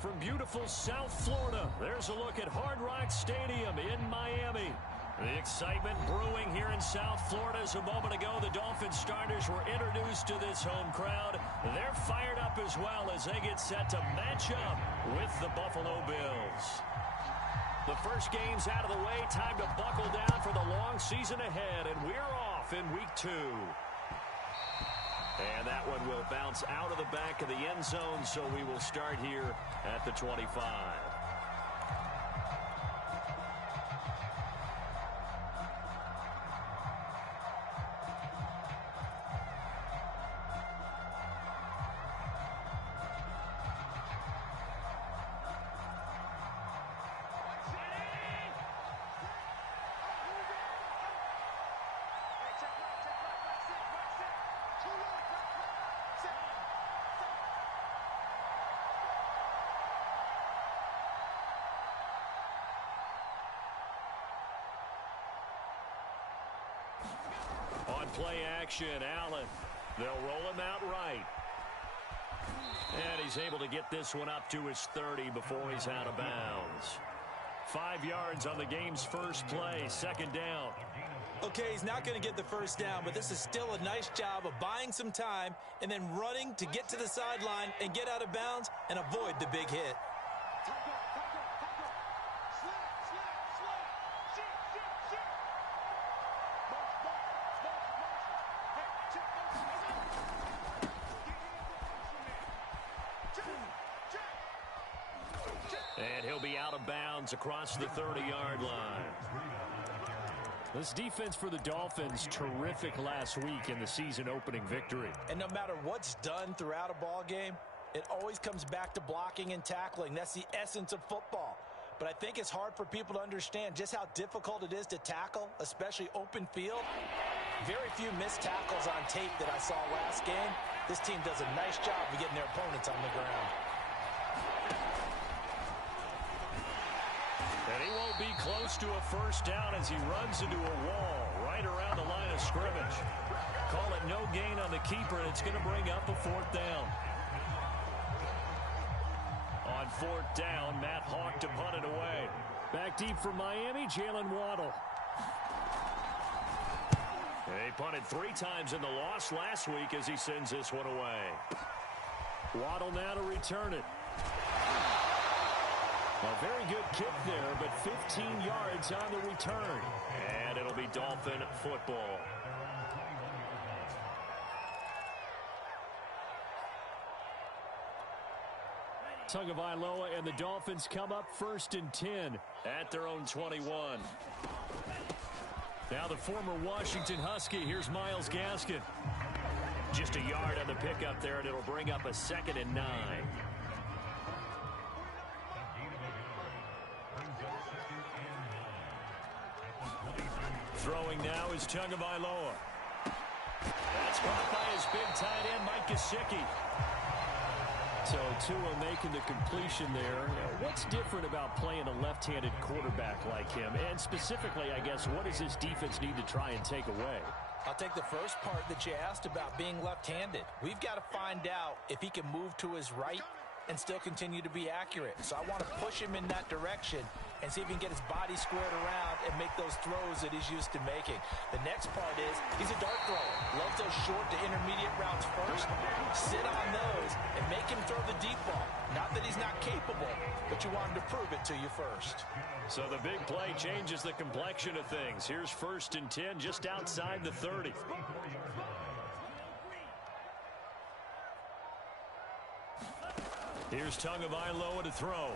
From beautiful South Florida, there's a look at Hard Rock Stadium in Miami. The excitement brewing here in South Florida as a moment ago the Dolphins starters were introduced to this home crowd. They're fired up as well as they get set to match up with the Buffalo Bills. The first game's out of the way. Time to buckle down for the long season ahead, and we're off in week 2. And that one will bounce out of the back of the end zone, so we will start here at the 25. On play action, Allen. They'll roll him out right. And he's able to get this one up to his 30 before he's out of bounds. 5 yards on the game's first play, second down. Okay, he's not going to get the first down, but this is still a nice job of buying some time and then running to get to the sideline and get out of bounds and avoid the big hit. And he'll be out of bounds across the 30-yard line. This defense for the Dolphins, terrific last week in the season-opening victory. And no matter what's done throughout a ball game, it always comes back to blocking and tackling. That's the essence of football. But I think it's hard for people to understand just how difficult it is to tackle, especially open field. Very few missed tackles on tape that I saw last game. This team does a nice job of getting their opponents on the ground. And he won't be close to a first down as he runs into a wall right around the line of scrimmage. Call it no gain on the keeper, and it's going to bring up a fourth down. On fourth down, Matt Hawk to punt it away. Back deep for Miami, Jalen Waddle. They punted 3 times in the loss last week as he sends this one away. Waddle now to return it. A very good kick there, but 15 yards on the return. And it'll be Dolphin football. Tagovailoa and the Dolphins come up 1st and 10 at their own 21. Now the former Washington Husky, here's Myles Gaskin. Just a yard on the pickup there, and it'll bring up a 2nd and 9. Throwing now is Tagovailoa. That's caught by his big tight end, Mike Gesicki. So Tua making the completion there. What's different about playing a left-handed quarterback like him? And specifically, I guess, what does this defense need to try and take away? I'll take the first part that you asked about being left-handed. We've got to find out if he can move to his right and still continue to be accurate. So I want to push him in that direction and see if he can get his body squared around and make those throws that he's used to making. The next part is he's a dart thrower. Loves those short to intermediate routes first. Sit on those and make him throw the deep ball. Not that he's not capable, but you want him to prove it to you first. So the big play changes the complexion of things. Here's 1st and 10 just outside the 30. Here's Tagovailoa to throw.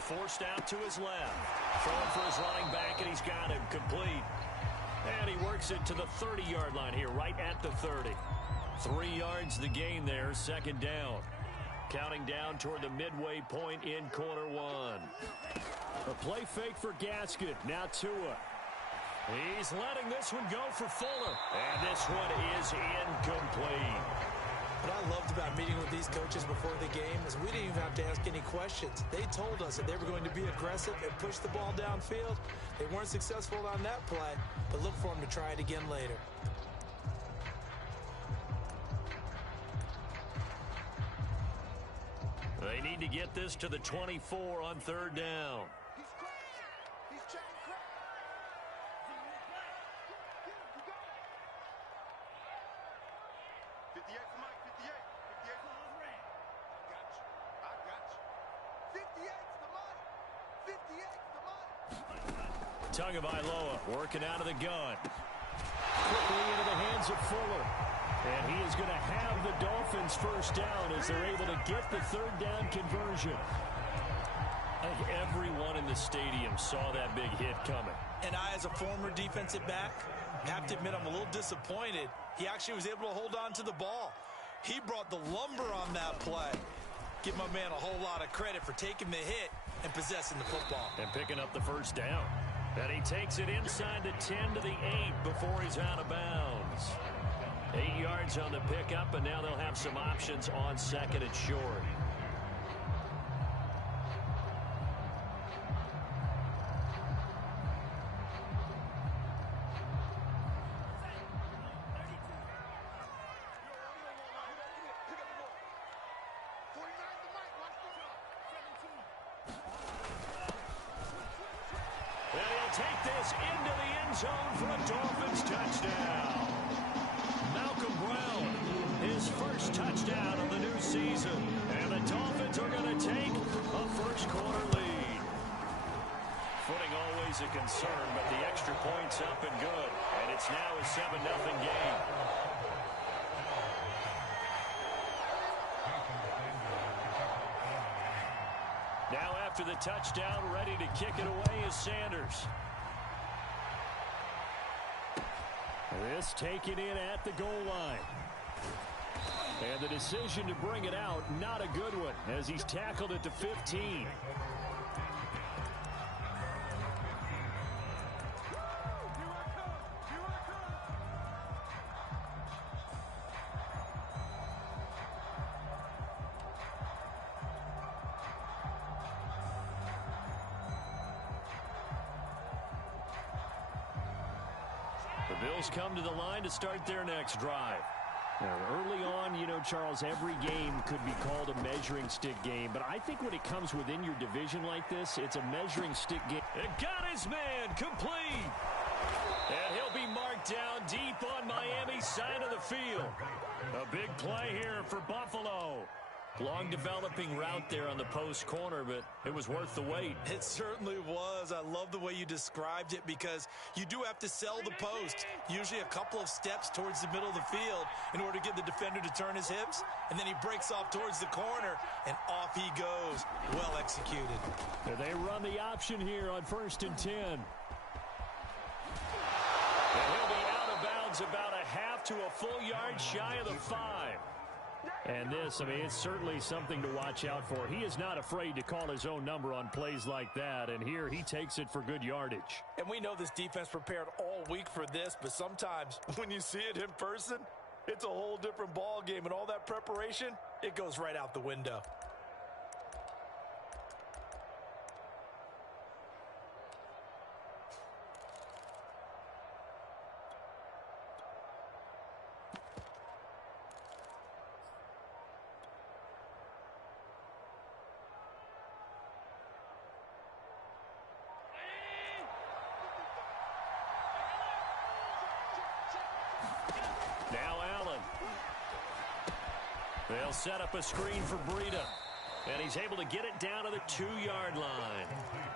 Forced out to his left. Throwing for his running back, and he's got him complete. And he works it to the 30-yard line here, right at the 30. 3 yards the gain there, 2nd down. Counting down toward the midway point in quarter 1. A play fake for Gaskin. Now Tua. He's letting this one go for Fuller. And this one is incomplete. What I loved about meeting with these coaches before the game is we didn't even have to ask any questions. They told us that they were going to be aggressive and push the ball downfield. They weren't successful on that play, but look for them to try it again later. They need need to get this to the 24 on third down. Tagovailoa working out of the gun. Quickly into the hands of Fuller. And he is going to have the Dolphins first down as they're able to get the third down conversion. I think everyone in the stadium saw that big hit coming. And I, as a former defensive back, have to admit I'm a little disappointed. He actually was able to hold on to the ball. He brought the lumber on that play. Give my man a whole lot of credit for taking the hit and possessing the football. And picking up the first down. And he takes it inside the 10 to the 8 before he's out of bounds. 8 yards on the pickup, and now they'll have some options on second and short. Take this into the end zone for a Dolphins touchdown. Malcolm Brown, his first touchdown of the new season. And the Dolphins are going to take a first quarter lead. Footing always a concern, but the extra point's up and good. And it's now a 7-0 game. Now after the touchdown, ready to kick it away is Sanders. This taken in at the goal line. And the decision to bring it out, not a good one, as he's tackled at the 15. The Bills come to the line to start their next drive. Now, early on, you know, Charles, every game could be called a measuring stick game, but I think when it comes within your division like this, it's a measuring stick game. It got his man complete. And he'll be marked down deep on Miami's side of the field. A big play here for Buffalo. Long developing route there on the post corner, but it was worth the wait. It certainly was. I love the way you described it because you do have to sell the post. Usually a couple of steps towards the middle of the field in order to get the defender to turn his hips. And then he breaks off towards the corner, and off he goes. Well executed. And they run the option here on 1st and 10. And he'll be out of bounds about a half to a full yard shy of the 5. And this, I mean, it's certainly something to watch out for. He is not afraid to call his own number on plays like that, and here he takes it for good yardage. And we know this defense prepared all week for this, but sometimes when you see it in person, it's a whole different ball game, and all that preparation, it goes right out the window. Now Allen. They'll set up a screen for Breida. And he's able to get it down to the 2-yard line.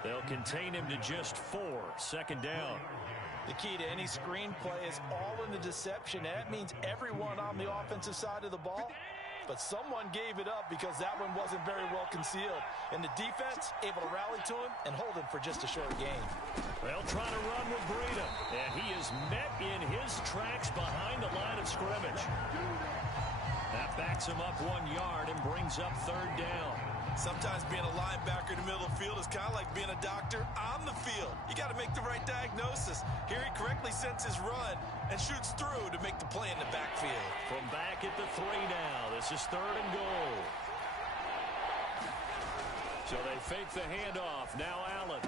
They'll contain him to just 4. Second down. The key to any screen play is all in the deception. And that means everyone on the offensive side of the ball. But someone gave it up because that one wasn't very well concealed. And the defense able to rally to him and hold him for just a short gain. They'll try to run with Breida. And he is met in his tracks behind the line of scrimmage. That backs him up 1 yard and brings up third down. Sometimes being a linebacker in the middle of the field is kind of like being a doctor on the field. You got to make the right diagnosis. Here he correctly sends his run and shoots through to make the play in the backfield. From back at the 3 now. This is third and goal. So they fake the handoff. Now Allen.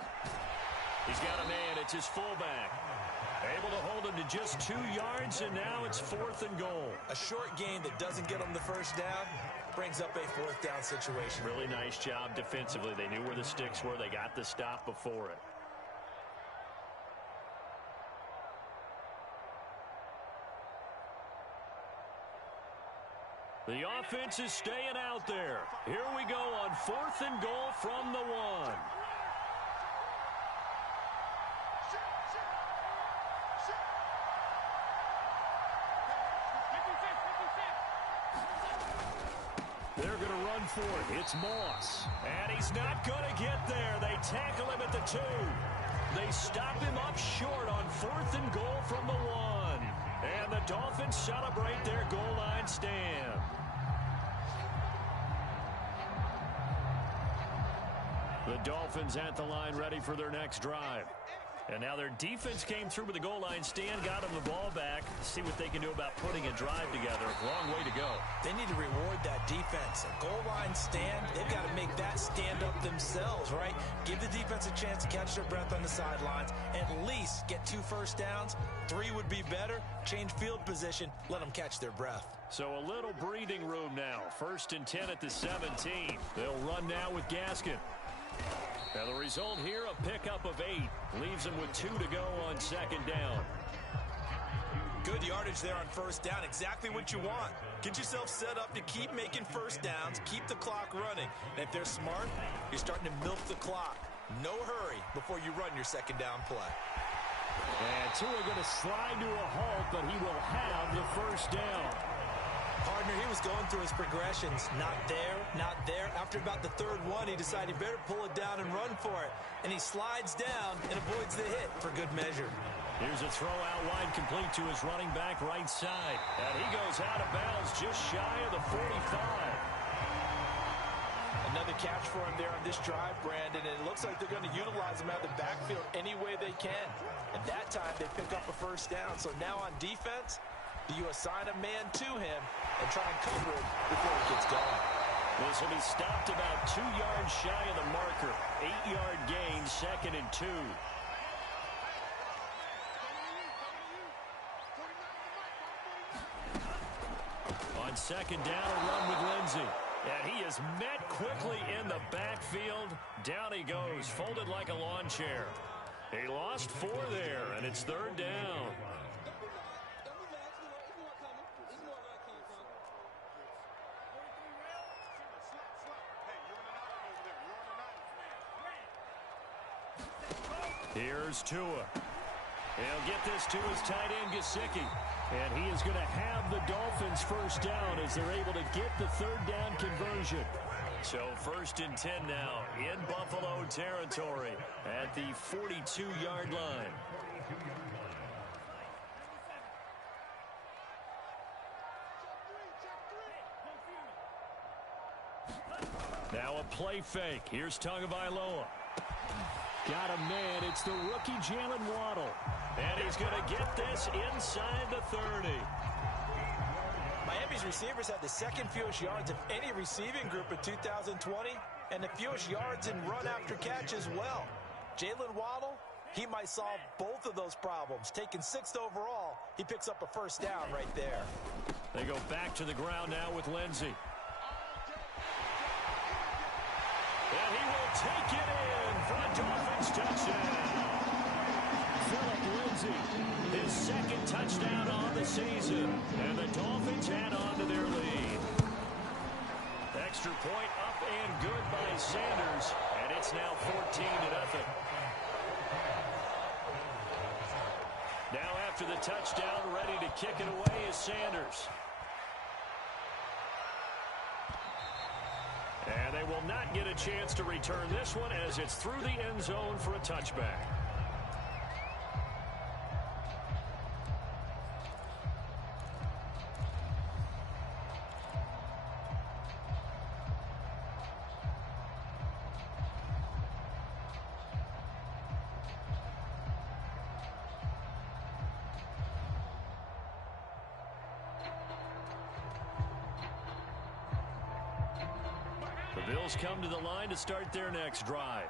He's got a man. It's his fullback. Able to hold him to just 2 yards, and now it's 4th and goal. A short gain that doesn't get them the first down brings up a 4th down situation. Really nice job defensively. They knew where the sticks were. They got the stop before it. The offense is staying out there. Here we go on 4th and goal from the 1. They're going to run for it. It's Moss. And he's not going to get there. They tackle him at the 2. They stop him up short on 4th and goal from the 1. And the Dolphins celebrate their goal line stand. The Dolphins at the line ready for their next drive. And now their defense came through with the goal line stand, got them the ball back. See what they can do about putting a drive together. Long way to go. They need to reward that defense. A goal line stand, they've got to make that stand up themselves, right? Give the defense a chance to catch their breath on the sidelines. At least get 2 first downs. 3 would be better. Change field position. Let them catch their breath. So a little breathing room now. 1st and 10 at the 17. They'll run now with Gaskin. Now the result here, a pickup of 8. Leaves them with 2 to go on 2nd down. Good yardage there on 1st down. Exactly what you want. Get yourself set up to keep making first downs. Keep the clock running. And if they're smart, you're starting to milk the clock. No hurry before you run your 2nd down play. And Tua going to slide to a halt, but he will have the 1st down. Partner, he was going through his progressions. Not there, not there. After about the 3rd one, he decided he better pull it down and run for it. And he slides down and avoids the hit for good measure. Here's a throw out wide, complete to his running back right side. And he goes out of bounds just shy of the 45. Another catch for him there on this drive, Brandon, and it looks like they're going to utilize him out of the backfield any way they can. And that time they pick up a 1st down. So now on defense, you assign a man to him and try and cover it before it gets going. This will be stopped about 2 yards shy of the marker. 8-yard gain, 2nd and 2. On 2nd down, a run with Lindsey. And he is met quickly in the backfield. Down he goes, folded like a lawn chair. He lost 4 there, and it's 3rd down. Here's Tua. He'll get this to his tight end, Gesicki. And he is going to have the Dolphins 1st down as they're able to get the 3rd down conversion. So 1st and 10 now in Buffalo territory at the 42-yard line. Now a play fake. Here's Tagovailoa. Got a man. It's the rookie Jalen Waddle. And he's going to get this inside the 30. Miami's receivers had the 2nd fewest yards of any receiving group in 2020 and the fewest yards in run after catch as well. Jalen Waddle, he might solve both of those problems. Taking 6th overall, he picks up a 1st down right there. They go back to the ground now with Lindsey. And he will take it in for a Dolphins touchdown. Philip Lindsey, his 2nd touchdown on the season. And the Dolphins add on to their lead. Extra point up and good by Sanders. And it's now 14-0. Now after the touchdown, ready to kick it away is Sanders. And they will not get a chance to return this one as it's through the end zone for a touchback. The Bills come to the line to start their next drive.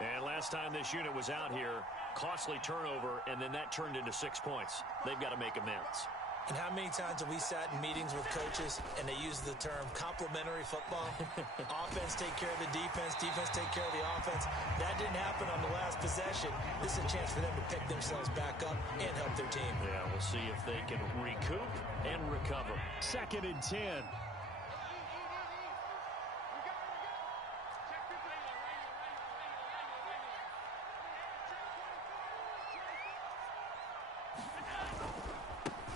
And last time this unit was out here, costly turnover, and then that turned into 6 points. They've got to make amends. And how many times have we sat in meetings with coaches and they use the term complementary football? Offense take care of the defense, defense take care of the offense. That didn't happen on the last possession. This is a chance for them to pick themselves back up and help their team. Yeah, we'll see if they can recoup and recover. 2nd and 10.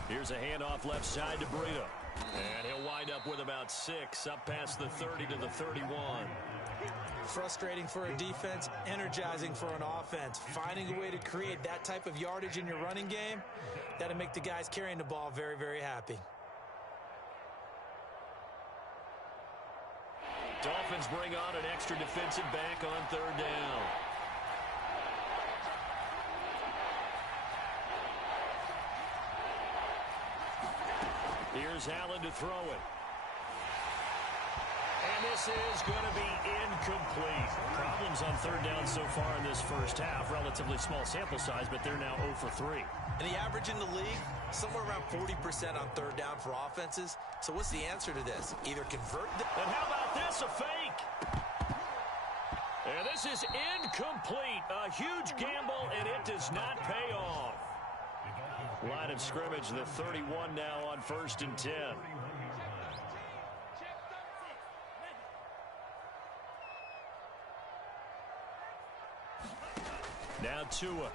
Here's a handoff left side to Burrito. And he'll wind up with about 6, up past the 30 to the 31. Frustrating for a defense, energizing for an offense. Finding a way to create that type of yardage in your running game, that'll make the guys carrying the ball very, very happy. Dolphins bring on an extra defensive back on 3rd down. Here's Allen to throw it. And this is going to be incomplete. Problems on 3rd down so far in this first half. Relatively small sample size, but they're now 0 for 3. And the average in the league, somewhere around 40% on 3rd down for offenses. So what's the answer to this? Either convert... And how about this? A fake. And this is incomplete. A huge gamble, and it does not pay off. Line of scrimmage, the 31 now on 1st and 10. Now Tua.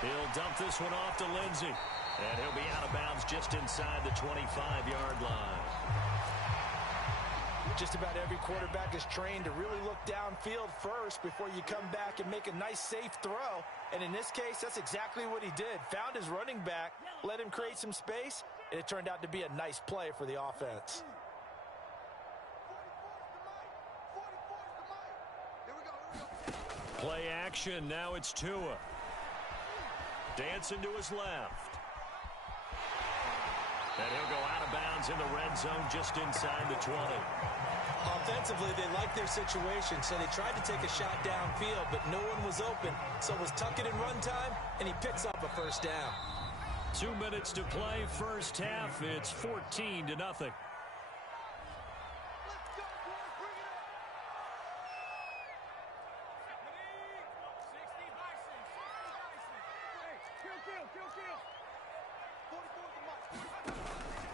He'll dump this one off to Lindsey. And he'll be out of bounds just inside the 25-yard line. Just about every quarterback is trained to really look downfield first before you come back and make a nice, safe throw. And in this case, that's exactly what he did. Found his running back, let him create some space, and it turned out to be a nice play for the offense. Play action. Now it's Tua. Dancing to his left. And he'll go out of bounds in the red zone just inside the 20. Offensively, they liked their situation, so they tried to take a shot downfield, but no one was open. So it was tuck it and run time, and he picks up a 1st down. 2 minutes to play, first half. It's 14-0.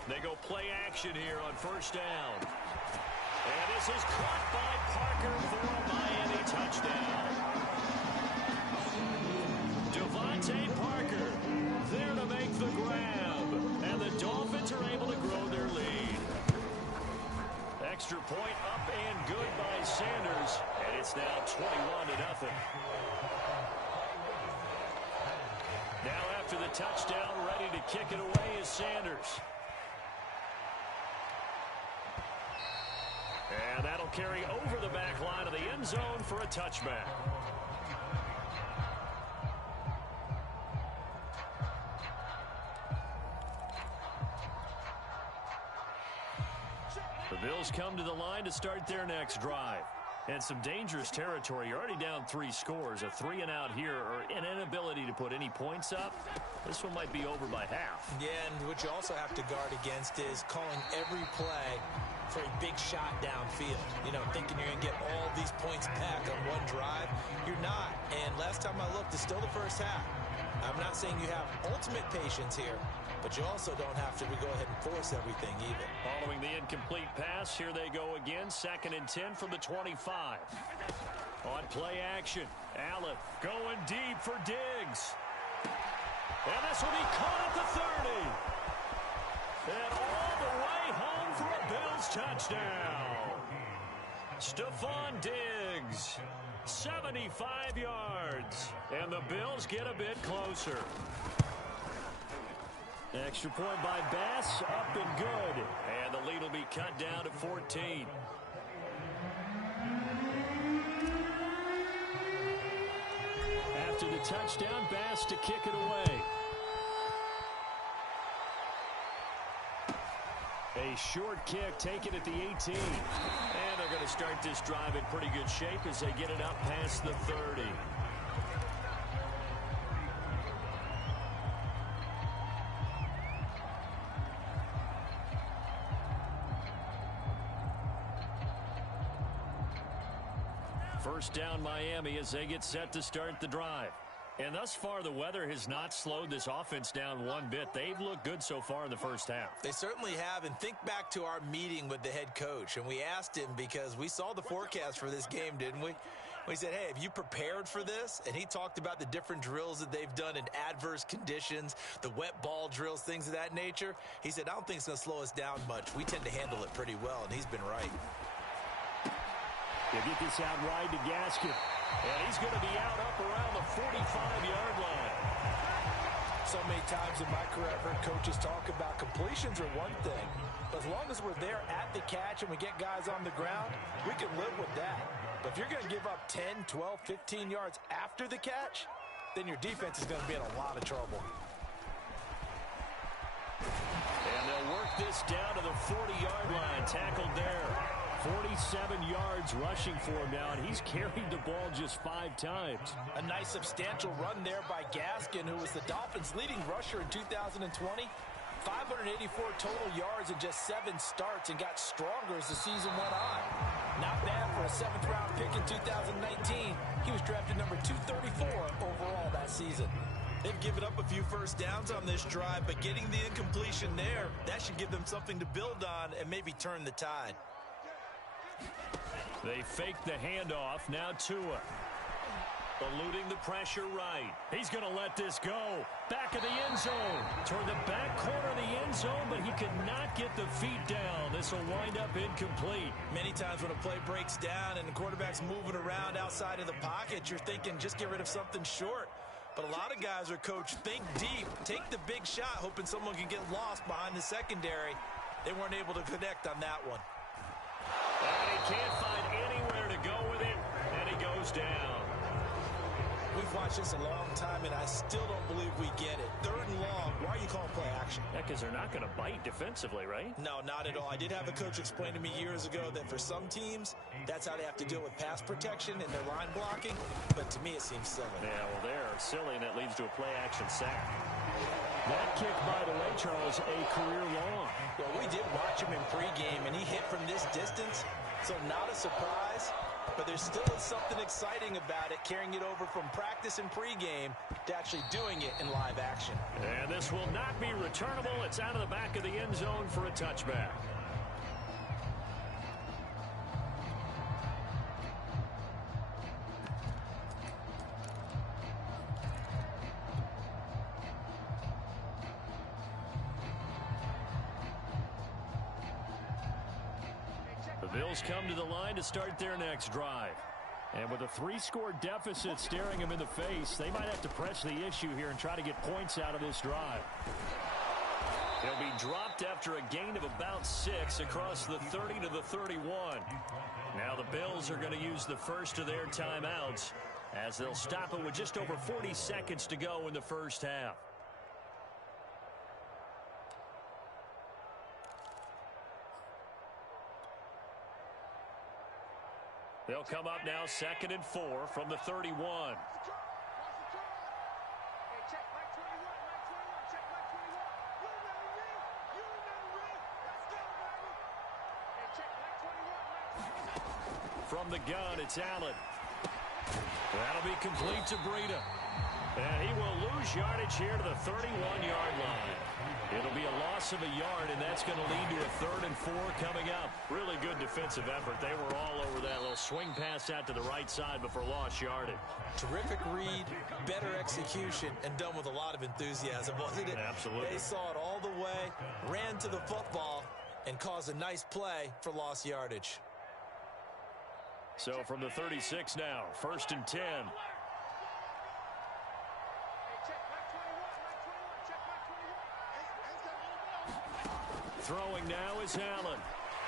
They go play action here on 1st down. And this is caught by Parker for a Miami touchdown. Devontae Parker there to make the grab. And the Dolphins are able to grow their lead. Extra point up and good by Sanders. And it's now 21-0. Now after the touchdown, ready to kick it away is Sanders. And that'll carry over the back line of the end zone for a touchback. The Bills come to the line to start their next drive. And some dangerous territory. You're already down 3 scores. A 3-and-out here, or an inability to put any points up. This one might be over by half. Yeah, and what you also have to guard against is calling every play for a big shot downfield. You know, thinking you're going to get all these points back on one drive. You're not. And last time I looked, it's still the first half. I'm not saying you have ultimate patience here, but you also don't have to go ahead and force everything either. Following the incomplete pass, here they go again. 2nd and 10 from the 25. On play action, Allen going deep for Diggs. And this will be caught at the 30. And all the way home for a Bills touchdown. Stephon Diggs, 75 yards. And the Bills get a bit closer. Extra point by Bass, up and good. And the lead will be cut down to 14. After the touchdown, Bass to kick it away. A short kick taken at the 18. And they're going to start this drive in pretty good shape as they get it up past the 30. First down Miami as they get set to start the drive. And thus far, the weather has not slowed this offense down one bit. They've looked good so far in the first half. They certainly have. And think back to our meeting with the head coach. And we asked him because we saw the forecast for this game, didn't we? We said, hey, have you prepared for this? And he talked about the different drills that they've done in adverse conditions, the wet ball drills, things of that nature. He said, I don't think it's going to slow us down much. We tend to handle it pretty well, and he's been right. They get this out wide to Gaskin. And he's going to be out up around the 45-yard line. So many times in my career, I've heard coaches talk about completions are one thing. But as long as we're there at the catch and we get guys on the ground, we can live with that. But if you're going to give up 10, 12, 15 yards after the catch, then your defense is going to be in a lot of trouble. And they'll work this down to the 40-yard line. Tackled there. 47 yards rushing for him now, and he's carried the ball just 5 times. A nice substantial run there by Gaskin, who was the Dolphins' leading rusher in 2020. 584 total yards in just 7 starts and got stronger as the season went on. Not bad for a 7th-round pick in 2019. He was drafted number 234 overall that season. They've given up a few first downs on this drive, but getting the incompletion there, that should give them something to build on and maybe turn the tide. They fake the handoff. Now Tua. Eluding the pressure right. He's going to let this go. Back of the end zone. Toward the back corner of the end zone, but he could not get the feet down. This will wind up incomplete. Many times when a play breaks down and the quarterback's moving around outside of the pocket, you're thinking just get rid of something short. But a lot of guys are coached, think deep, take the big shot, hoping someone can get lost behind the secondary. They weren't able to connect on that one. And he can't find anywhere to go with it, and he goes down. We've watched this a long time, and I still don't believe we get it. 3rd and long, why are you calling play action? Yeah, because they're not going to bite defensively, right? No, not at all. I did have a coach explain to me years ago that for some teams, that's how they have to deal with pass protection and their line blocking, but to me it seems silly. Yeah, well, they're silly, and it leads to a play-action sack. That kick, by the way, Charles, a career long. Well, we did watch him in pregame, and he hit from this distance, so not a surprise, but there still is something exciting about it, carrying it over from practice and pregame to actually doing it in live action. And this will not be returnable. It's out of the back of the end zone for a touchback. The Bills come to the line to start their next drive. And with a 3-score deficit staring them in the face, they might have to press the issue here and try to get points out of this drive. They'll be dropped after a gain of about 6 across the 30 to the 31. Now the Bills are going to use the first of their timeouts as they'll stop it with just over 40 seconds to go in the first half. They'll come up now 2nd and 4 from the 31. From the gun, it's Allen. That'll be complete to Breida. And he will lose yardage here to the 31-yard line. It'll be a loss of a yard, and that's going to lead to a 3rd and 4 coming up. Really good defensive effort. They were all over that little swing pass out to the right side before lost yardage. Terrific read, better execution, and done with a lot of enthusiasm, wasn't it? Absolutely. They saw it all the way, ran to the football, and caused a nice play for lost yardage. So from the 36 now, 1st and 10. Throwing now is Allen.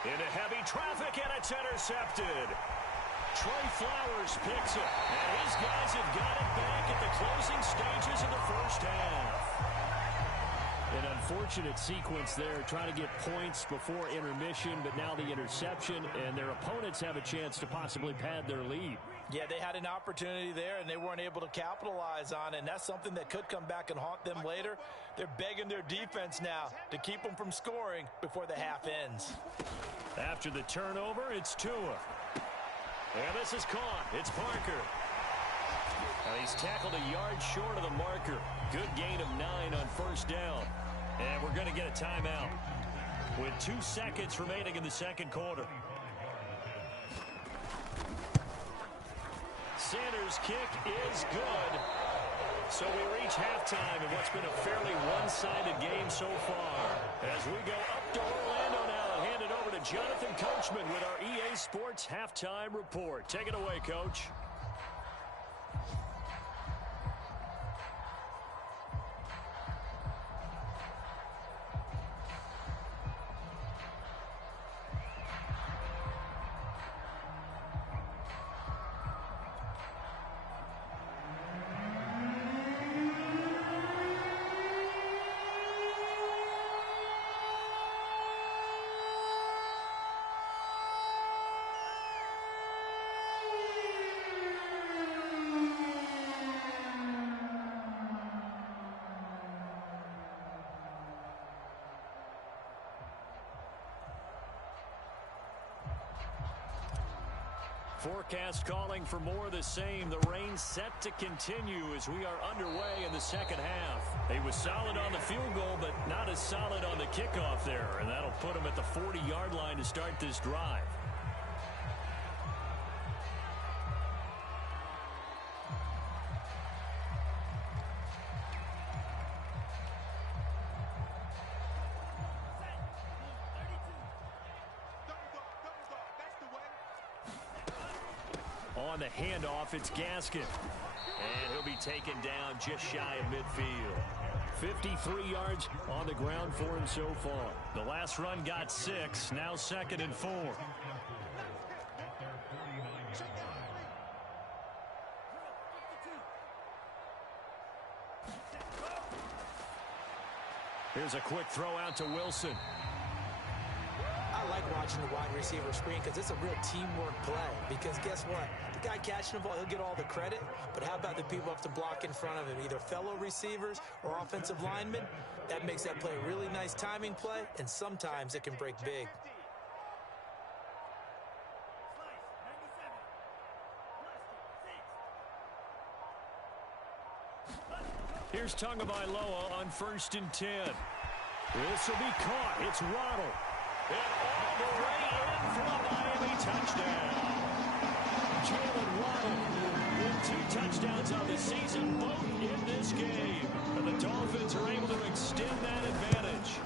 Into heavy traffic, and it's intercepted. Trey Flowers picks it, and his guys have got it back at the closing stages of the first half. An unfortunate sequence there, trying to get points before intermission, but now the interception, and their opponents have a chance to possibly pad their lead. Yeah, they had an opportunity there, and they weren't able to capitalize on it, and that's something that could come back and haunt them later. They're begging their defense now to keep them from scoring before the half ends. After the turnover, it's Tua. And this is caught. It's Parker. He's tackled a yard short of the marker. Good gain of 9 on first down. And we're going to get a timeout with 2 seconds remaining in the second quarter. Sanders' kick is good. So we reach halftime in what's been a fairly one-sided game so far. As we go up to Orlando now and hand it over to Jonathan Coachman with our EA Sports Halftime Report. Take it away, Coach. Forecast calling for more of the same. The rain set to continue as we are underway in the second half. He was solid on the field goal, but not as solid on the kickoff there. And that'll put him at the 40-yard line to start this drive. On the handoff, it's Gaskin. And he'll be taken down just shy of midfield. 53 yards on the ground for him so far. The last run got 6, now 2nd and 4. Here's a quick throw out to Wilson. I like watching the wide receiver screen because it's a real teamwork play. Because guess what? The guy catching the ball, he'll get all the credit. But how about the people have to block in front of him? Either fellow receivers or offensive linemen. That makes that play a really nice timing play. And sometimes it can break big. Here's Tagovailoa on 1st and 10. This will be caught. It's Waddle. And all the way in for a Miami touchdown. Jalen Waddle with 2 touchdowns on the season, both in this game. And the Dolphins are able to extend that advantage.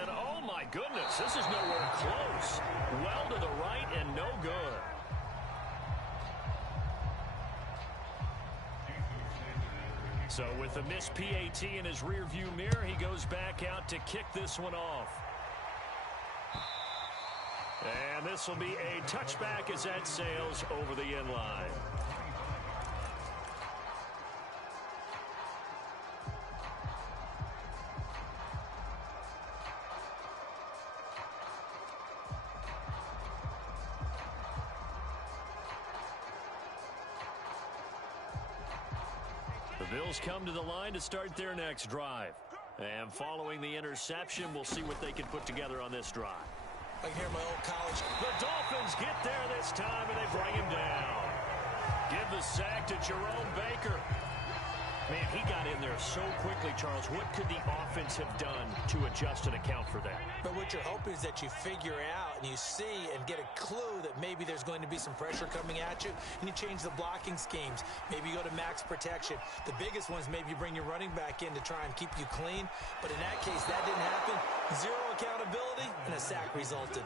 And oh my goodness, this is nowhere close. Well to the right and no good. So with a missed PAT in his rearview mirror, he goes back out to kick this one off. And this will be a touchback as that sails over the end line. The Bills come to the line to start their next drive. And following the interception, we'll see what they can put together on this drive. I can hear my old college. The Dolphins get there this time, and they bring him down. Give the sack to Jerome Baker. Man, he got in there so quickly, Charles. What could the offense have done to adjust and account for that? But what you're hoping is that you figure out and you see and get a clue that maybe there's going to be some pressure coming at you, and you change the blocking schemes. Maybe you go to max protection. The biggest one is maybe you bring your running back in to try and keep you clean. But in that case, that didn't happen. 0 accountability, and a sack resulted.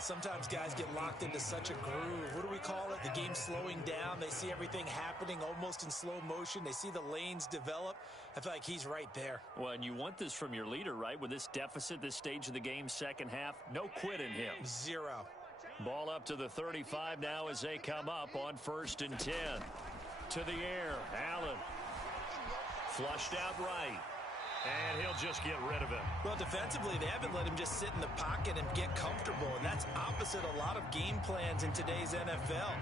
Sometimes guys get locked into such a groove. What do we call it? The game's slowing down. They see everything happening almost in slow motion. They see the lanes develop. I feel like he's right there. Well, and you want this from your leader, right? With this deficit, this stage of the game, second half, no quit in him. 0. Ball up to the 35 now as they come up on 1st and 10. To the air, Allen. Flushed out right. And he'll just get rid of it. Well, defensively, they haven't let him just sit in the pocket and get comfortable. And that's opposite a lot of game plans in today's NFL.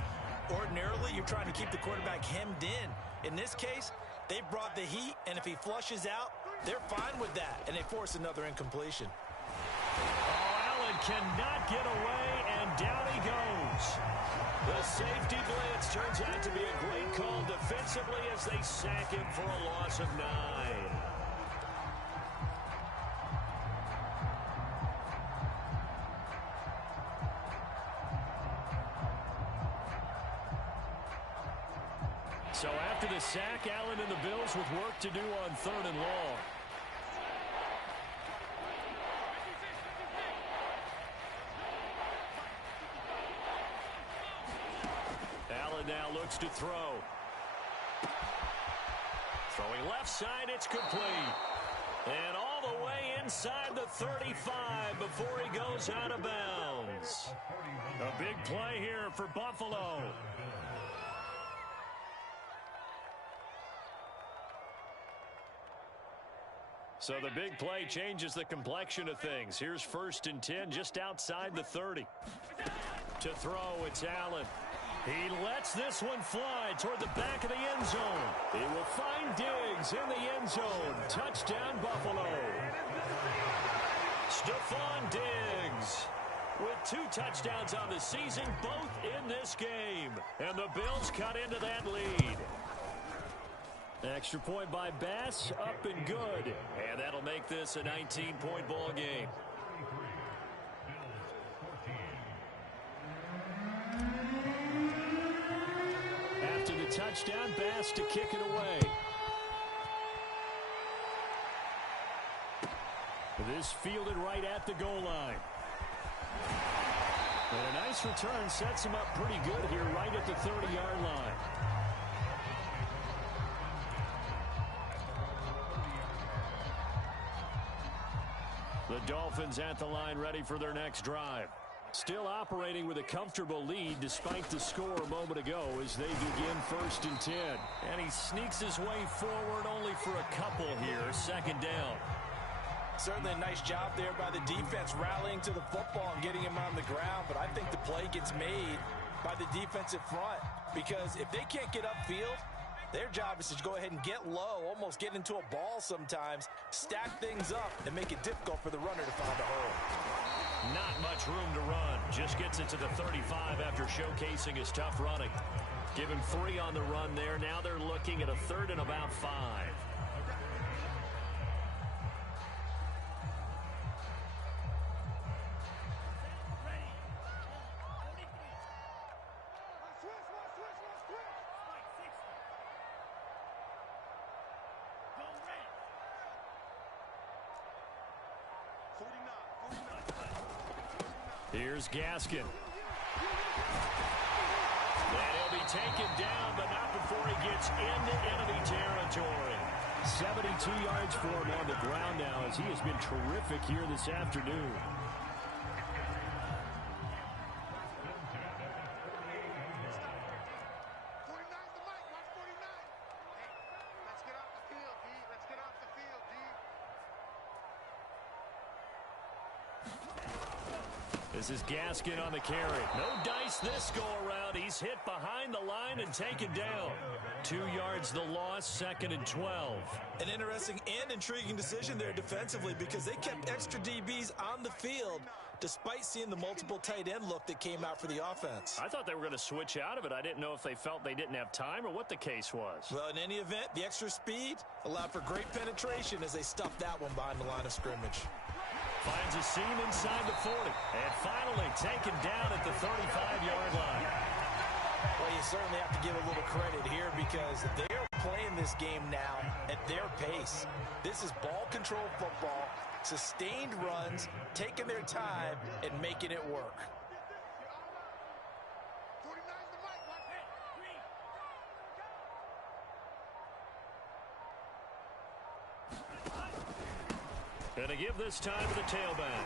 Ordinarily, you're trying to keep the quarterback hemmed in. In this case, they brought the heat, and if he flushes out, they're fine with that. And they force another incompletion. Oh, Allen cannot get away, and down he goes. The safety blitz turns out to be a great call defensively as they sack him for a loss of 9. So after the sack, Allen and the Bills with work to do on 3rd and long. Allen now looks to throw. Throwing left side, it's complete. And all the way inside the 35 before he goes out of bounds. A big play here for Buffalo. So the big play changes the complexion of things. Here's 1st and 10 just outside the 30. To throw, it's Allen. He lets this one fly toward the back of the end zone. He will find Diggs in the end zone. Touchdown, Buffalo. Stephon Diggs with 2 touchdowns on the season, both in this game. And the Bills cut into that lead. Extra point by Bass, up and good. And that'll make this a 19-point ball game. After the touchdown, Bass to kick it away. This fielded right at the goal line. And a nice return sets him up pretty good here right at the 30-yard line. The Dolphins at the line ready for their next drive. Still operating with a comfortable lead despite the score a moment ago as they begin 1st and 10. And he sneaks his way forward only for a couple here. 2nd down. Certainly a nice job there by the defense rallying to the football and getting him on the ground. But I think the play gets made by the defensive front because if they can't get upfield, their job is to go ahead and get low, almost get into a ball sometimes, stack things up, and make it difficult for the runner to find a hole. Not much room to run. Just gets it to the 35 after showcasing his tough running. Give him 3 on the run there. Now they're looking at a 3rd and about 5. Here's Gaskin. And he'll be taken down, but not before he gets into enemy territory. 72 yards for him on the ground now as he has been terrific here this afternoon. This is Gaskin on the carry. No dice this go-around. He's hit behind the line and taken down. 2 yards the loss, 2nd and 12. An interesting and intriguing decision there defensively because they kept extra DBs on the field despite seeing the multiple tight end look that came out for the offense. I thought they were going to switch out of it. I didn't know if they felt they didn't have time or what the case was. Well, in any event, the extra speed allowed for great penetration as they stuffed that one behind the line of scrimmage. Finds a seam inside the 40. And finally taken down at the 35-yard line. Well, you certainly have to give a little credit here because they're playing this game now at their pace. This is ball control football, sustained runs, taking their time, and making it work. And to give this time to the tailback.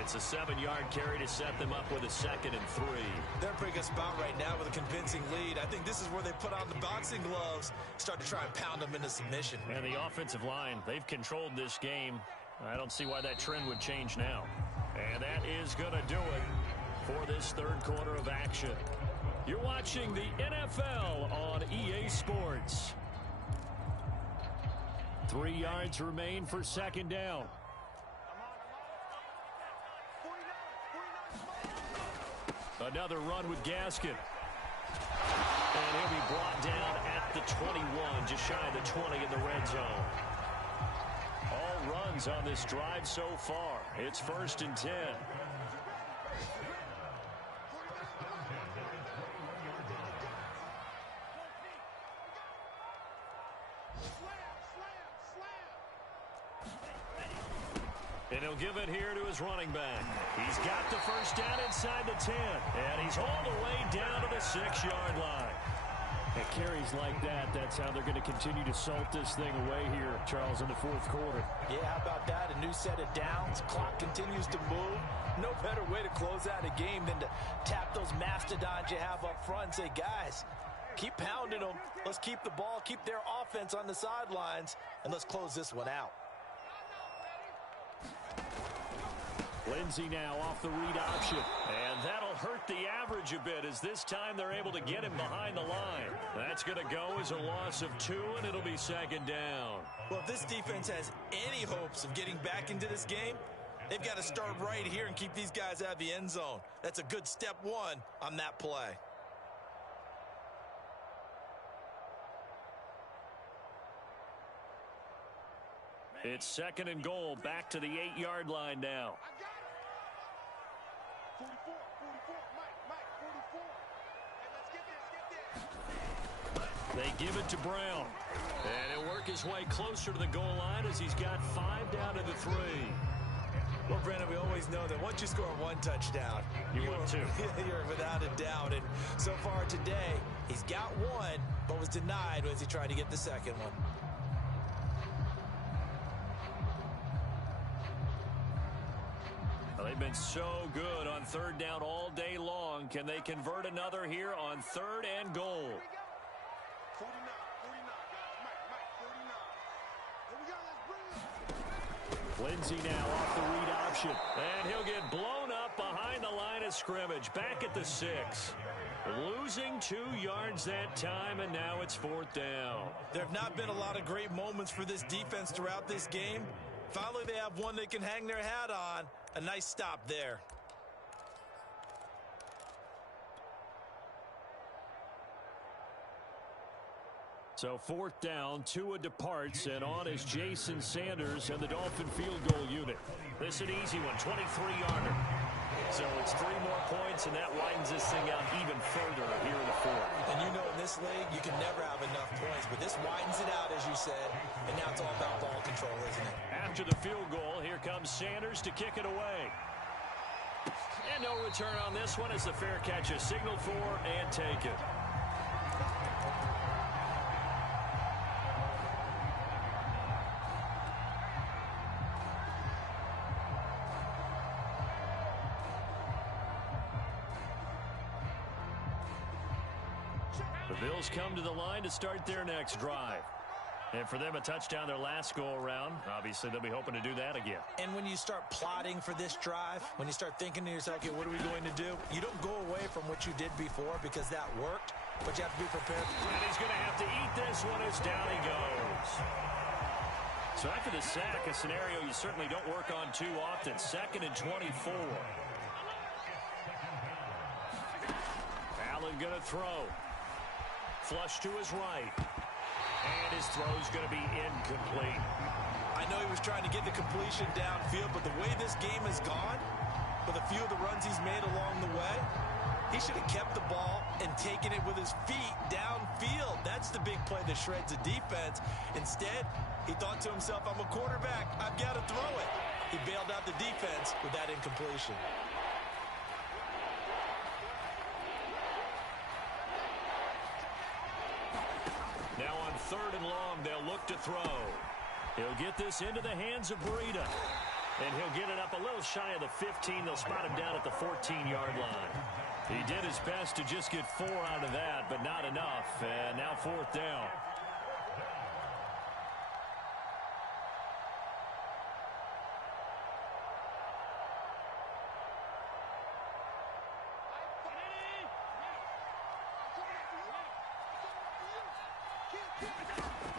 It's a 7-yard carry to set them up with a 2nd and 3. They're in a pretty good spot right now with a convincing lead. I think this is where they put on the boxing gloves, start to try and pound them into submission. And the offensive line, they've controlled this game. I don't see why that trend would change now. And that is going to do it for this 3rd quarter of action. You're watching the NFL on EA Sports. 3 yards remain for 2nd down. Another run with Gaskin. And he'll be brought down at the 21, just shy of the 20 in the red zone. All runs on this drive so far. It's 1st and 10. And he'll give it here to his running back. He's got the first down inside the 10. And he's all the way down to the 6-yard line. And carries like that, that's how they're going to continue to salt this thing away here, Charles, in the 4th quarter. Yeah, how about that? A new set of downs. Clock continues to move. No better way to close out a game than to tap those mastodons you have up front and say, guys, keep pounding them. Let's keep the ball, keep their offense on the sidelines, and let's close this one out. Lindsey now off the read option. And that'll hurt the average a bit as this time they're able to get him behind the line. That's going to go as a loss of 2, and it'll be 2nd down. Well, if this defense has any hopes of getting back into this game, they've got to start right here and keep these guys out of the end zone. That's a good step 1 on that play. It's 2nd and goal, back to the 8-yard line now. 44, Mike, 44. Hey, let's get this. They give it to Brown. And he'll work his way closer to the goal line as he's got 5 down to the 3. Well, Brandon, we always know that once you score 1 touchdown, you're without a doubt. And so far today, he's got 1, but was denied as he tried to get the 2nd one. They've been so good on 3rd down all day long. Can they convert another here on 3rd and goal? 49, guys. Mike, 49. Here we go, let's bring it. Lindsey now off the read option. And he'll get blown up behind the line of scrimmage. Back at the 6. Losing 2 yards that time, and now it's 4th down. There have not been a lot of great moments for this defense throughout this game. Finally, they have one they can hang their hat on. A nice stop there. So 4th down, Tua departs, and on is Jason Sanders and the Dolphin field goal unit. This is an easy one, 23-yarder. So it's 3 more points, and that widens this thing out even further here in the 4th. And you know in this league, you can never have enough points, but this widens it out, as you said, and now it's all about ball control, isn't it? After the field goal, here comes Sanders to kick it away. And no return on this one as the fair catch is signaled for and taken. The Bills come to the line to start their next drive. And for them, a touchdown their last go-around. Obviously, they'll be hoping to do that again. And when you start plotting for this drive, when you start thinking to yourself, okay, what are we going to do? You don't go away from what you did before because that worked, but you have to be prepared. And he's going to have to eat this one as down he goes. So after the sack, a scenario you certainly don't work on too often. 2nd and 24. Allen going to throw. Flush to his right. And his throw's going to be incomplete. I know he was trying to get the completion downfield, but the way this game has gone, with a few of the runs he's made along the way, he should have kept the ball and taken it with his feet downfield. That's the big play that shreds the defense. Instead, he thought to himself, I'm a quarterback. I've got to throw it. He bailed out the defense with that incompletion. Now on 3rd and long, they'll look to throw. He'll get this into the hands of Breida. And he'll get it up a little shy of the 15. They'll spot him down at the 14-yard line. He did his best to just get 4 out of that, but not enough. And now 4th down.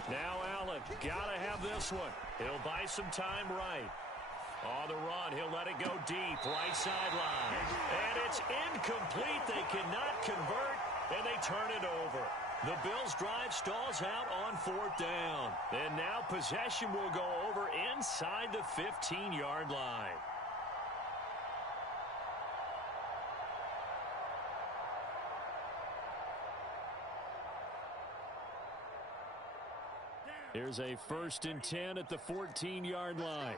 Now Allen, gotta have this one. He'll buy some time right. On the run, he'll let it go deep, right sideline. And it's incomplete. They cannot convert, and they turn it over. The Bills' drive stalls out on 4th down. And now possession will go over inside the 15-yard line. Here's a 1st and 10 at the 14-yard line.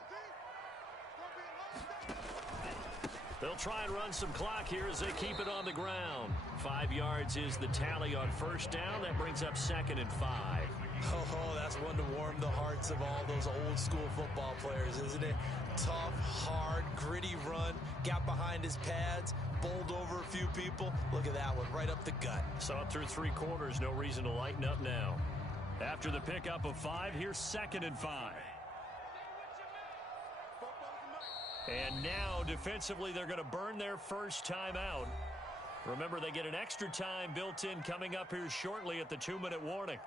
They'll try and run some clock here as they keep it on the ground. 5 yards is the tally on 1st down. That brings up 2nd and 5. Oh, that's one to warm the hearts of all those old school football players, isn't it? Tough, hard, gritty run. Got behind his pads, bowled over a few people. Look at that one, right up the gut. Saw it through 3 quarters. No reason to lighten up now. After the pickup of 5, here's 2nd and 5. And now, defensively, they're going to burn their first time out. Remember, they get an extra time built in coming up here shortly at the 2-minute warning.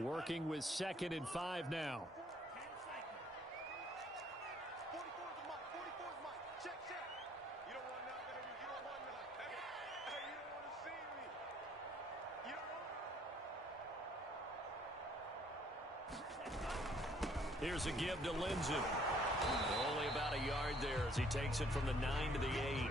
Working with 2nd and 5 now. 44 is the mic. 44 is mic. Check, check. You don't want nothing, baby. You don't want nothing. Hey, you don't want to see me. You don't want. Here's a give to Lindsey. Only about a yard there as he takes it from the 9 to the 8.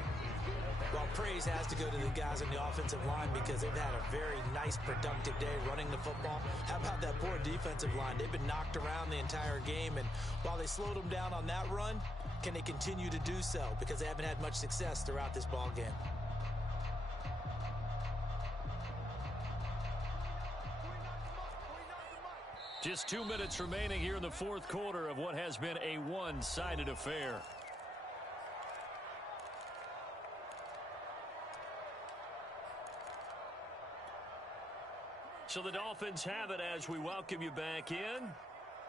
Well, praise has to go to the guys on the offensive line because they've had a very nice, productive day running the football. How about that poor defensive line? They've been knocked around the entire game, and while they slowed them down on that run, can they continue to do so? Because they haven't had much success throughout this ball game. Just 2 minutes remaining here in the 4th quarter of what has been a one-sided affair. So the Dolphins have it as we welcome you back in.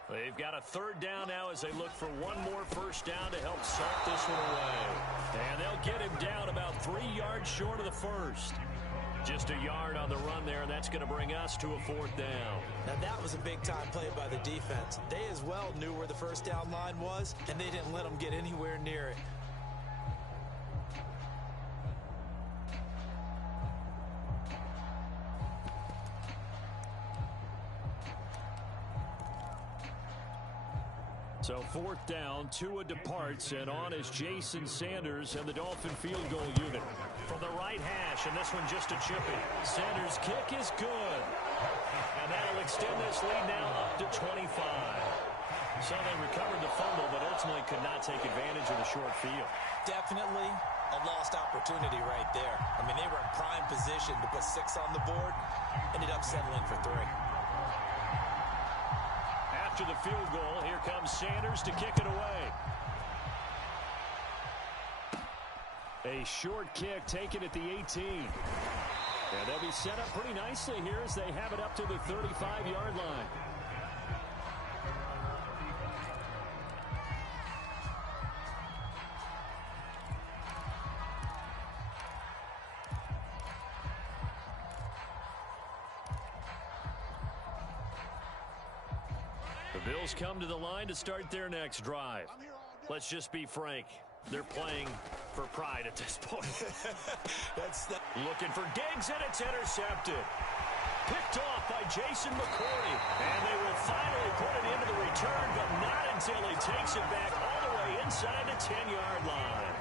They've got a 3rd down now as they look for one more 1st down to help salt this one away. And they'll get him down about 3 yards short of the 1st. Just a yard on the run there, and that's going to bring us to a 4th down. Now that was a big-time play by the defense. They as well knew where the 1st down line was, and they didn't let them get anywhere near it. So 4th down, Tua departs, and on is Jason Sanders and the Dolphin field goal unit. From the right hash, and this one just a chippy. Sanders' kick is good. And that'll extend this lead now up to 25. So they recovered the fumble, but ultimately could not take advantage of the short field. Definitely a lost opportunity right there. I mean, they were in prime position to put 6 on the board, ended up settling for 3. After the field goal, here comes Sanders to kick it away. A short kick taken at the 18. And they'll be set up pretty nicely here as they have it up to the 35-yard line. The Bills come to the line to start their next drive. Let's just be frank. They're playing for pride at this point. Looking for Diggs, and it's intercepted. Picked off by Jason McCourty. And they will finally put it into the return, but not until he takes it back all the way inside the 10-yard line.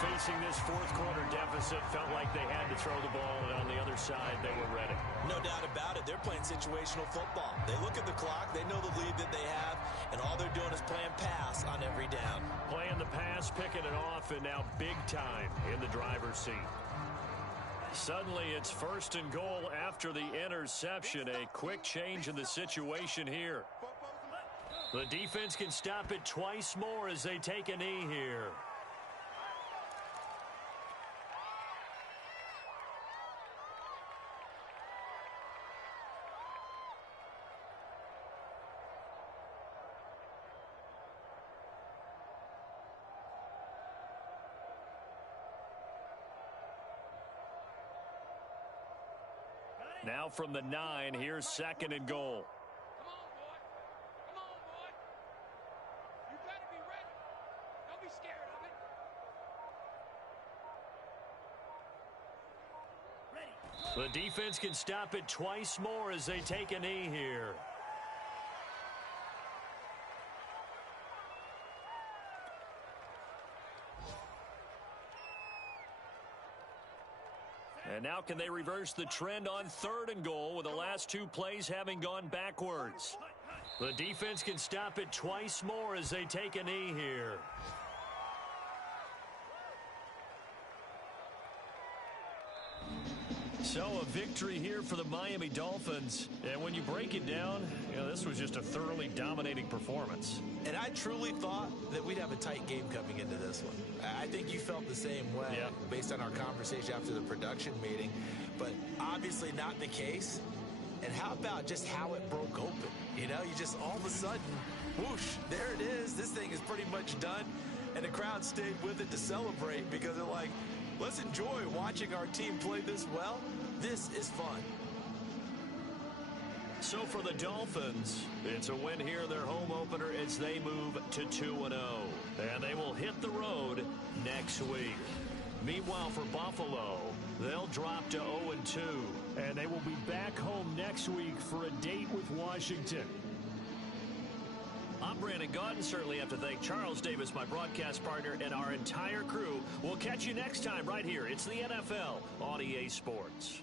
Facing this 4th quarter deficit, felt like they had to throw the ball, and on the other side, they were ready. No doubt about it. They're playing situational football. They look at the clock. They know the lead that they have, and all they're doing is playing pass on every down. Playing the pass, picking it off, and now big time in the driver's seat. Suddenly, it's 1st and goal after the interception. A quick change in the situation here. The defense can stop it twice more as they take a knee here. Now from the 9, here's 2nd and goal. Come on, boy. Come on, boy. You better be ready. Don't be scared of it. The defense can stop it twice more as they take a knee here. And now can they reverse the trend on 3rd and goal with the last 2 plays having gone backwards? The defense can stop it twice more as they take a knee here. So a victory here for the Miami Dolphins. And when you break it down, this was just a thoroughly dominating performance. And I truly thought that we'd have a tight game coming into this one. I think you felt the same way based on our conversation after the production meeting, but obviously not the case. And how about just how it broke open? You just all of a sudden, whoosh, there it is. This thing is pretty much done. And the crowd stayed with it to celebrate because they're like, let's enjoy watching our team play this well. This is fun. So for the Dolphins, it's a win here in their home opener as they move to 2-0. And they will hit the road next week. Meanwhile, for Buffalo, they'll drop to 0-2. And they will be back home next week for a date with Washington. I'm Brandon Gaudin. Certainly have to thank Charles Davis, my broadcast partner, and our entire crew. We'll catch you next time right here. It's the NFL on EA Sports.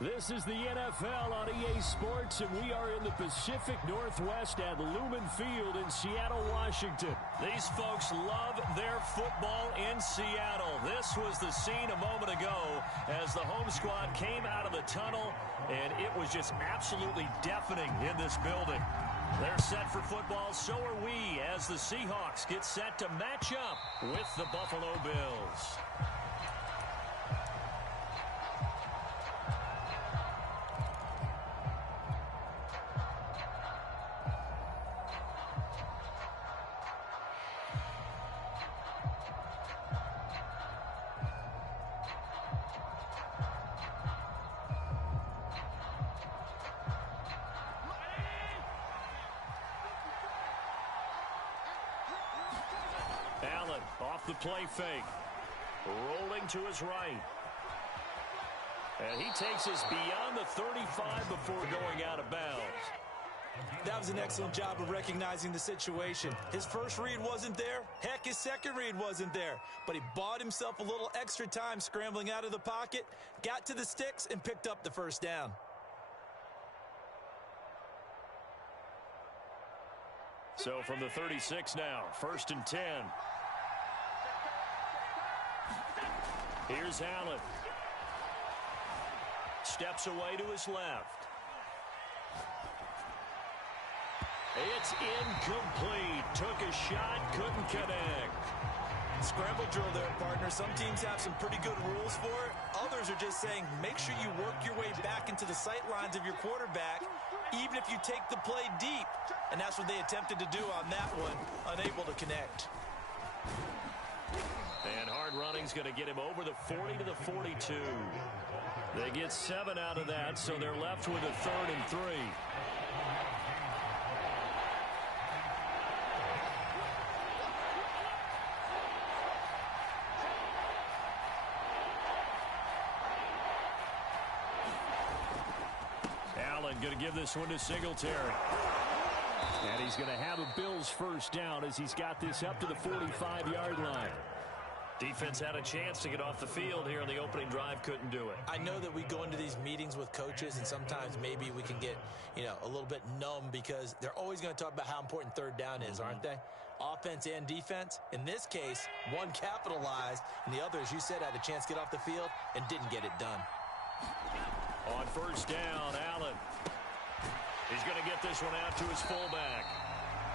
This is the NFL on EA Sports, and we are in the Pacific Northwest at Lumen Field in Seattle, Washington. These folks love their football in Seattle. This was the scene a moment ago as the home squad came out of the tunnel, and it was just absolutely deafening in this building. They're set for football, so are we, as the Seahawks get set to match up with the Buffalo Bills. Allen off the play fake. Rolling to his right. And he takes us beyond the 35 before going out of bounds. That was an excellent job of recognizing the situation. His first read wasn't there. Heck, his second read wasn't there. But he bought himself a little extra time scrambling out of the pocket, got to the sticks, and picked up the first down. So from the 36 now, 1st and 10. Here's Allen. Steps away to his left. It's incomplete. Took a shot, couldn't connect. Scramble drill there, partner. Some teams have some pretty good rules for it. Others are just saying, make sure you work your way back into the sight lines of your quarterback, even if you take the play deep. And that's what they attempted to do on that one, unable to connect. And hard running's going to get him over the 40 to the 42. They get 7 out of that, so they're left with a 3rd and 3. Allen going to give this one to Singletary. And he's going to have a Bills first down as he's got this up to the 45-yard line. Defense had a chance to get off the field here in the opening drive, couldn't do it. I know that we go into these meetings with coaches, and sometimes maybe we can get, a little bit numb because they're always going to talk about how important third down is, aren't they? Offense and defense. In this case, one capitalized, and the other, as you said, had a chance to get off the field and didn't get it done. On first down, Allen. He's going to get this one out to his fullback.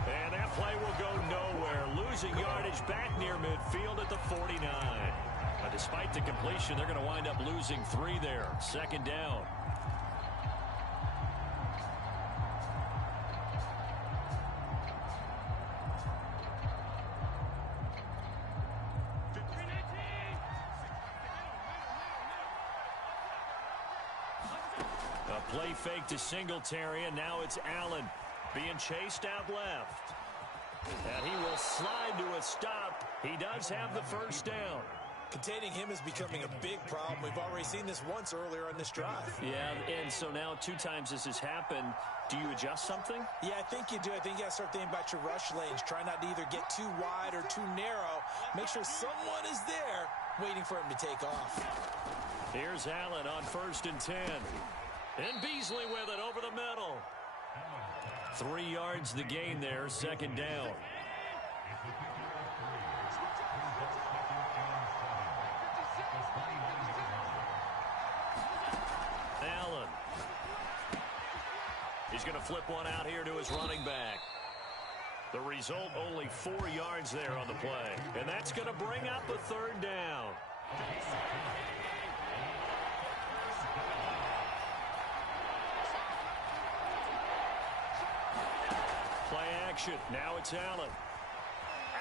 And that play will go nowhere. Losing yardage back near midfield at the 49. But despite the completion, they're going to wind up losing 3 there. 2nd down. A play fake to Singletary, and now it's Allen being chased out left. And he will slide to a stop. He does have the first down. Containing him is becoming a big problem. We've already seen this once earlier on this drive. Yeah, and so now 2 times this has happened. Do you adjust something? Yeah, I think you do. I think you got to start thinking about your rush lanes. Try not to either get too wide or too narrow. Make sure someone is there waiting for him to take off. Here's Allen on 1st and 10. And Beasley with it over the middle. 3 yards the gain there, 2nd down. Allen. He's going to flip one out here to his running back. The result, only 4 yards there on the play. And that's going to bring up a 3rd down. Play action. Now it's Allen.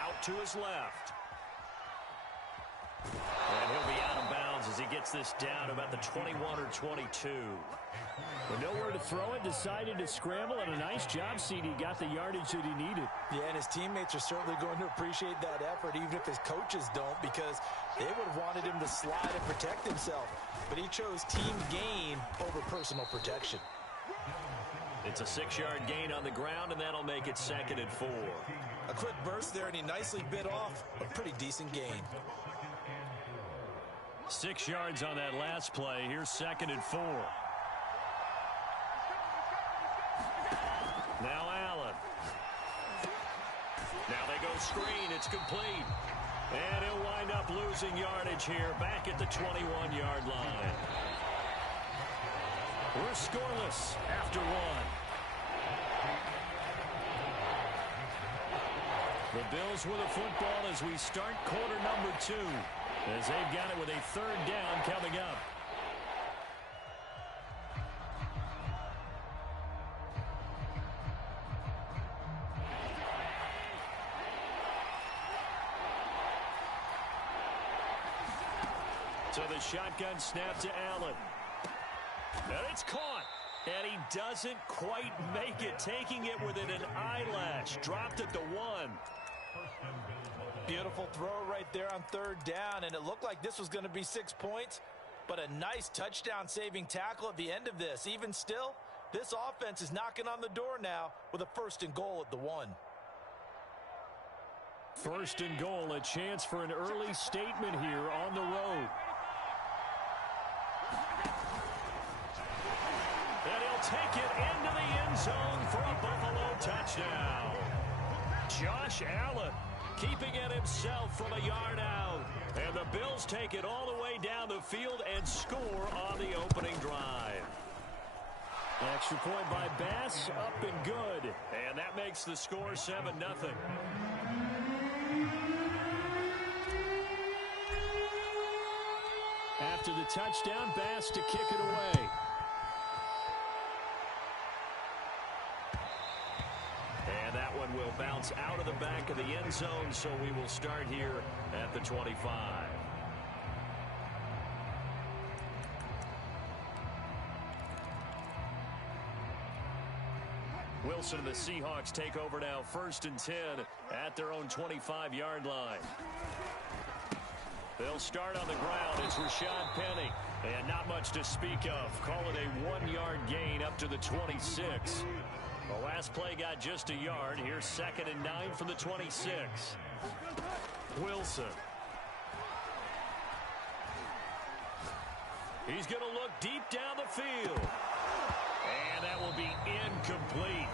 Out to his left. And he'll be out of bounds as he gets this down about the 21 or 22. With nowhere to throw it, decided to scramble, and a nice job, CD. Got the yardage that he needed. Yeah, and his teammates are certainly going to appreciate that effort, even if his coaches don't, because they would have wanted him to slide and protect himself. But he chose team gain over personal protection. It's a 6-yard gain on the ground, and that'll make it 2nd and 4. A quick burst there, and he nicely bit off a pretty decent gain. 6 yards on that last play. Here's 2nd and 4. the screen. It's complete. And he'll wind up losing yardage here back at the 21-yard line. We're scoreless after one. The Bills with a football as we start quarter number 2, as they've got it with a third down coming up. So the shotgun snap to Allen. And it's caught. And he doesn't quite make it, taking it within an eyelash. Dropped at the 1. Beautiful throw right there on third down, and it looked like this was going to be 6 points, but a nice touchdown-saving tackle at the end of this. Even still, this offense is knocking on the door now with a 1st and goal at the 1. 1st and goal, a chance for an early statement here on the road. And he'll take it into the end zone for a Buffalo touchdown. Josh Allen keeping it himself from a yard out. And the Bills take it all the way down the field and score on the opening drive. Extra point by Bass, up and good. And that makes the score 7-0. After the touchdown, Bass to kick it away. And that one will bounce out of the back of the end zone, so we will start here at the 25. Wilson and the Seahawks take over now, 1st and 10 at their own 25-yard line. They'll start on the ground. It's Rashad Penny. And not much to speak of. Call it a 1-yard gain up to the 26. The last play got just a yard. Here's 2nd and 9 from the 26. Wilson. He's going to look deep down the field. And that will be incomplete.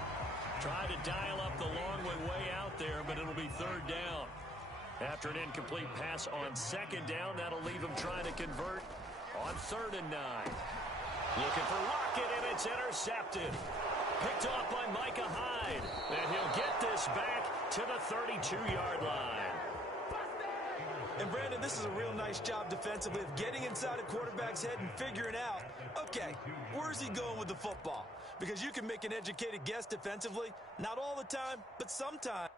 Tried to dial up the long way out there, but it'll be 3rd down. After an incomplete pass on 2nd down, that'll leave him trying to convert on 3rd and 9. Looking for Lockett, and it's intercepted. Picked off by Micah Hyde. And he'll get this back to the 32-yard line. And Brandon, this is a real nice job defensively of getting inside a quarterback's head and figuring out, okay, where's he going with the football? Because you can make an educated guess defensively, not all the time, but sometimes.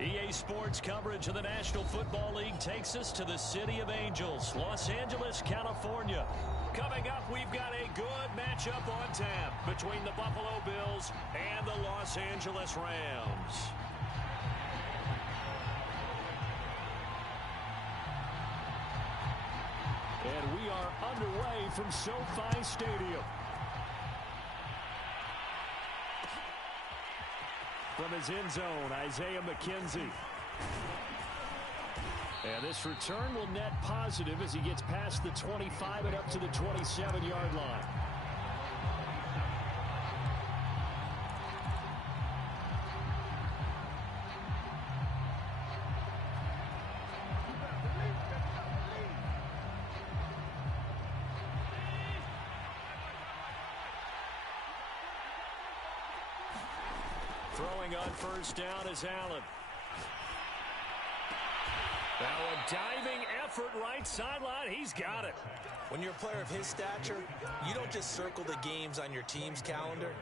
EA Sports coverage of the National Football League takes us to the City of Angels, Los Angeles, California. Coming up, we've got a good matchup on tap between the Buffalo Bills and the Los Angeles Rams. And we are underway from SoFi Stadium. From his end zone, Isaiah McKenzie. And this return will net positive as he gets past the 25 and up to the 27-yard line. Throwing on first down is Allen. Now a diving effort right sideline. He's got it. When you're a player of his stature, you don't just circle the games on your team's calendar.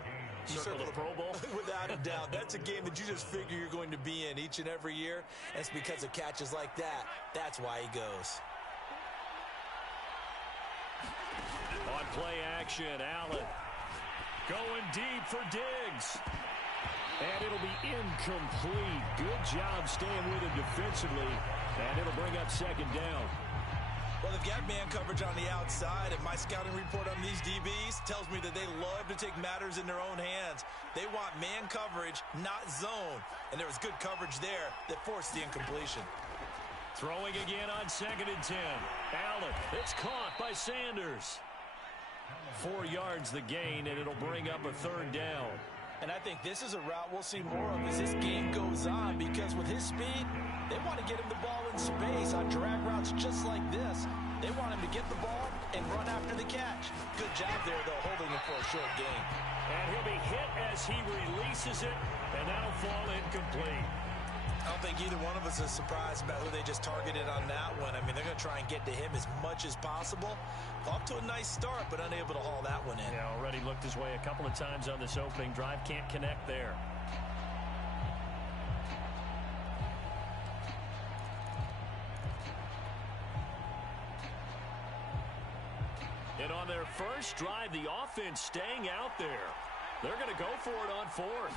You circle the Pro Bowl? Without a doubt. That's a game that you just figure you're going to be in each and every year. And it's because of catches like that. That's why he goes. On play action, Allen going deep for Diggs. And it'll be incomplete. Good job staying with him defensively. And it'll bring up second down. Well, they've got man coverage on the outside, and my scouting report on these DBs tells me that they love to take matters in their own hands. They want man coverage, not zone. And there was good coverage there that forced the incompletion. Throwing again on 2nd and 10. Allen, it's caught by Sanders. 4 yards the gain, and it'll bring up a third down. And I think this is a route we'll see more of as this game goes on, because with his speed, they want to get him the ball in space on drag routes just like this. They want him to get the ball and run after the catch. Good job there, though, holding him for a short gain. And he'll be hit as he releases it, and that'll fall incomplete. I don't think either one of us is surprised about who they just targeted on that one. I mean, they're going to try and get to him as much as possible. Off to a nice start, but unable to haul that one in. Yeah, already looked his way a couple of times on this opening drive. Can't connect there. And on their first drive, the offense staying out there. They're going to go for it on 4th.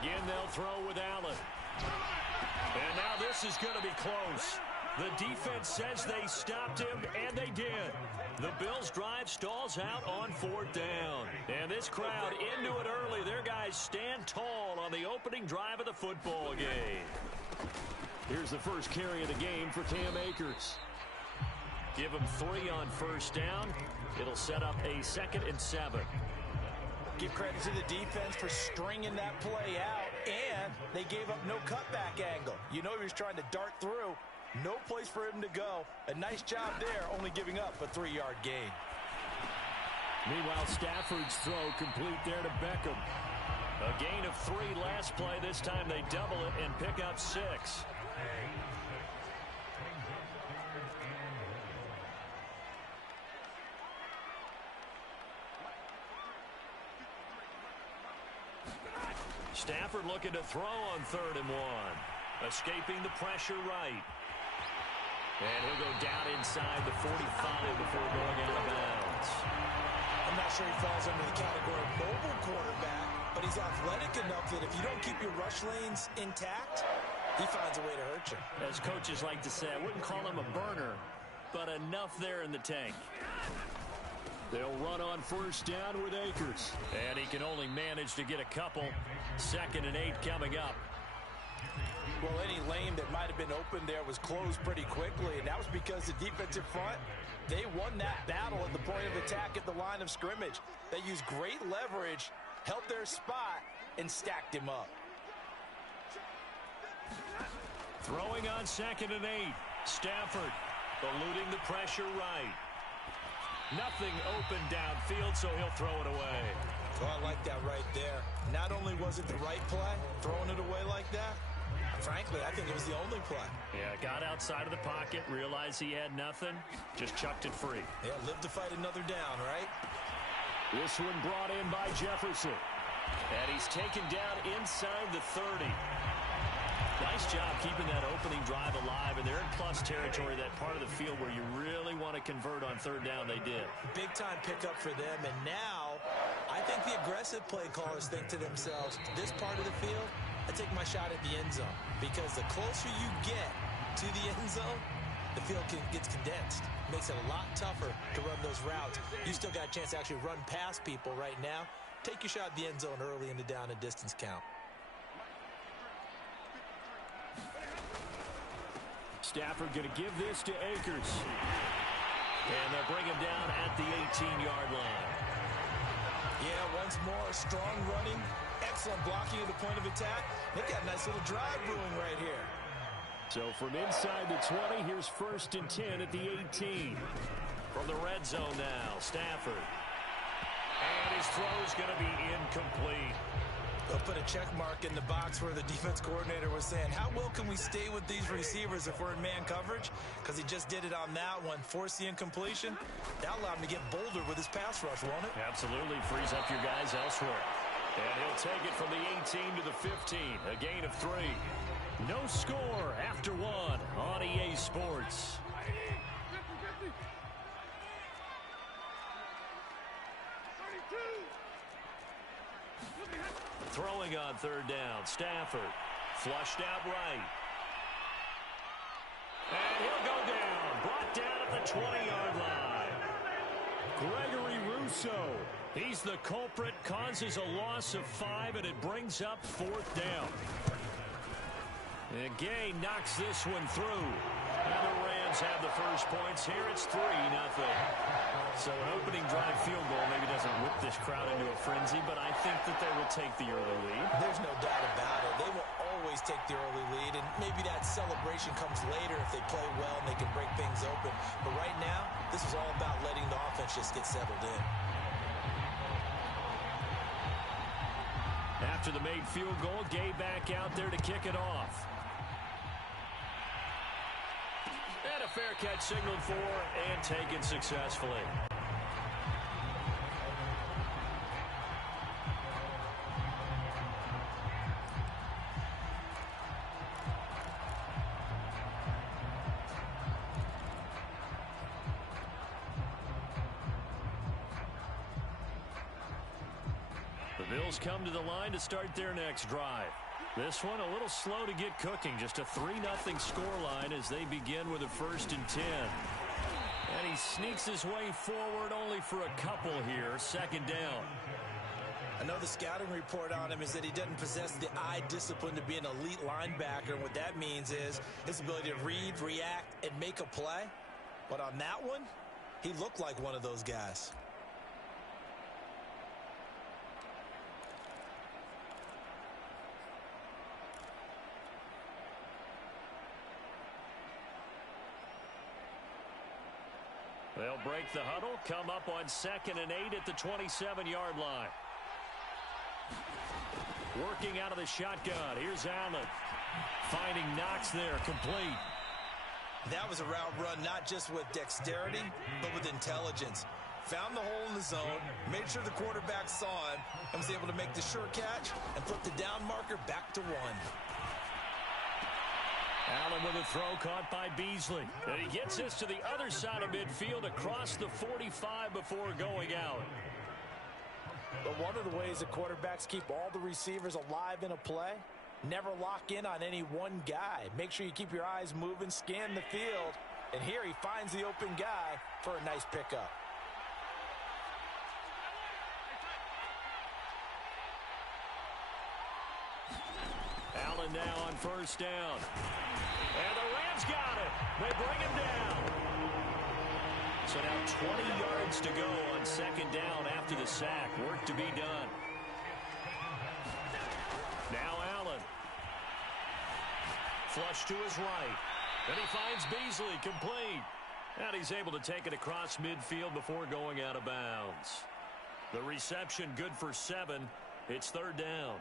Again, they'll throw with Allen. And now this is going to be close. The defense says they stopped him, and they did. The Bills' drive stalls out on 4th down. And this crowd into it early. Their guys stand tall on the opening drive of the football game. Here's the first carry of the game for Cam Akers. Give him 3 on first down. It'll set up a 2nd and 7. Give credit to the defense for stringing that play out, and they gave up no cutback angle. You know he was trying to dart through. No place for him to go. A nice job there, only giving up a 3-yard gain. Meanwhile, Stafford's throw complete there to Beckham. A gain of 3 last play. This time they double it and pick up 6. Stafford looking to throw on 3rd and 1. Escaping the pressure right. And he'll go down inside the 45 before going out of bounds. I'm not sure he falls under the category of mobile quarterback, but he's athletic enough that if you don't keep your rush lanes intact, he finds a way to hurt you. As coaches like to say, I wouldn't call him a burner, but enough there in the tank. They'll run on first down with Akers. And he can only manage to get a couple. 2nd and 8 coming up. Well, any lane that might have been open there was closed pretty quickly, and that was because the defensive front, they won that battle at the point of attack at the line of scrimmage. They used great leverage, held their spot, and stacked him up. Throwing on 2nd and 8. Stafford eluding the pressure right. Nothing open downfield, so he'll throw it away. Oh, I like that right there. Not only was it the right play, throwing it away like that, frankly, I think it was the only play. Yeah, got outside of the pocket, realized he had nothing, just chucked it free. Yeah, live to fight another down, right? This one brought in by Jefferson. And he's taken down inside the 30. Nice job keeping that opening drive alive, and they're in plus territory, that part of the field where you really want to convert on third down. They did. Big-time pickup for them, and now I think the aggressive play callers think to themselves, this part of the field, I take my shot at the end zone, because the closer you get to the end zone, the field gets condensed. Makes it a lot tougher to run those routes. You still got a chance to actually run past people right now. Take your shot at the end zone early in the down and distance count. Stafford going to give this to Akers. And they'll bring him down at the 18-yard line. Yeah, once more, strong running, excellent blocking at the point of attack. They've got a nice little drive brewing right here. So from inside the 20, here's 1st and 10 at the 18. From the red zone now, Stafford. And his throw's going to be incomplete. They'll put a check mark in the box where the defense coordinator was saying, how well can we stay with these receivers if we're in man coverage? Because he just did it on that one, forced the incompletion. That'll allow him to get bolder with his pass rush, won't it? Absolutely, frees up your guys elsewhere. And he'll take it from the 18 to the 15, a gain of 3. No score after 1 on EA Sports. Throwing on third down, Stafford. Flushed out right. And he'll go down. Brought down at the 20-yard line. Gregory Rousseau. He's the culprit, causes a loss of 5, and it brings up 4th down. And Gay knocks this one through. And the Rams have the first points here. It's 3-0. So an opening drive field goal maybe doesn't whip this crowd into a frenzy, but I think that they will take the early lead. There's no doubt about it. They will always take the early lead, and maybe that celebration comes later if they play well and they can break things open. But right now, this is all about letting the offense just get settled in. After the made field goal, Gay back out there to kick it off. And a fair catch signaled for and taken successfully. The Bills come to the line to start their next drive. This one a little slow to get cooking. Just a 3-0 scoreline as they begin with a 1st and 10. And he sneaks his way forward only for a couple here. 2nd down. I know the scouting report on him is that he doesn't possess the eye discipline to be an elite linebacker. And what that means is his ability to read, react, and make a play. But on that one, he looked like one of those guys. They'll break the huddle, come up on 2nd and 8 at the 27-yard line. Working out of the shotgun. Here's Allen. Finding Knox there, complete. That was a route run not just with dexterity, but with intelligence. Found the hole in the zone, made sure the quarterback saw him, and was able to make the sure catch and put the down marker back to 1. Allen with a throw caught by Beasley. And he gets this to the other side of midfield across the 45 before going out. But one of the ways that quarterbacks keep all the receivers alive in a play, never lock in on any one guy. Make sure you keep your eyes moving, scan the field. And here he finds the open guy for a nice pickup. Allen now on 1st down. And the Rams got it. They bring him down. So now 20 yards to go on 2nd down after the sack. Work to be done. Now Allen. Flush to his right. And he finds Beasley complete. And he's able to take it across midfield before going out of bounds. The reception good for 7. It's 3rd down.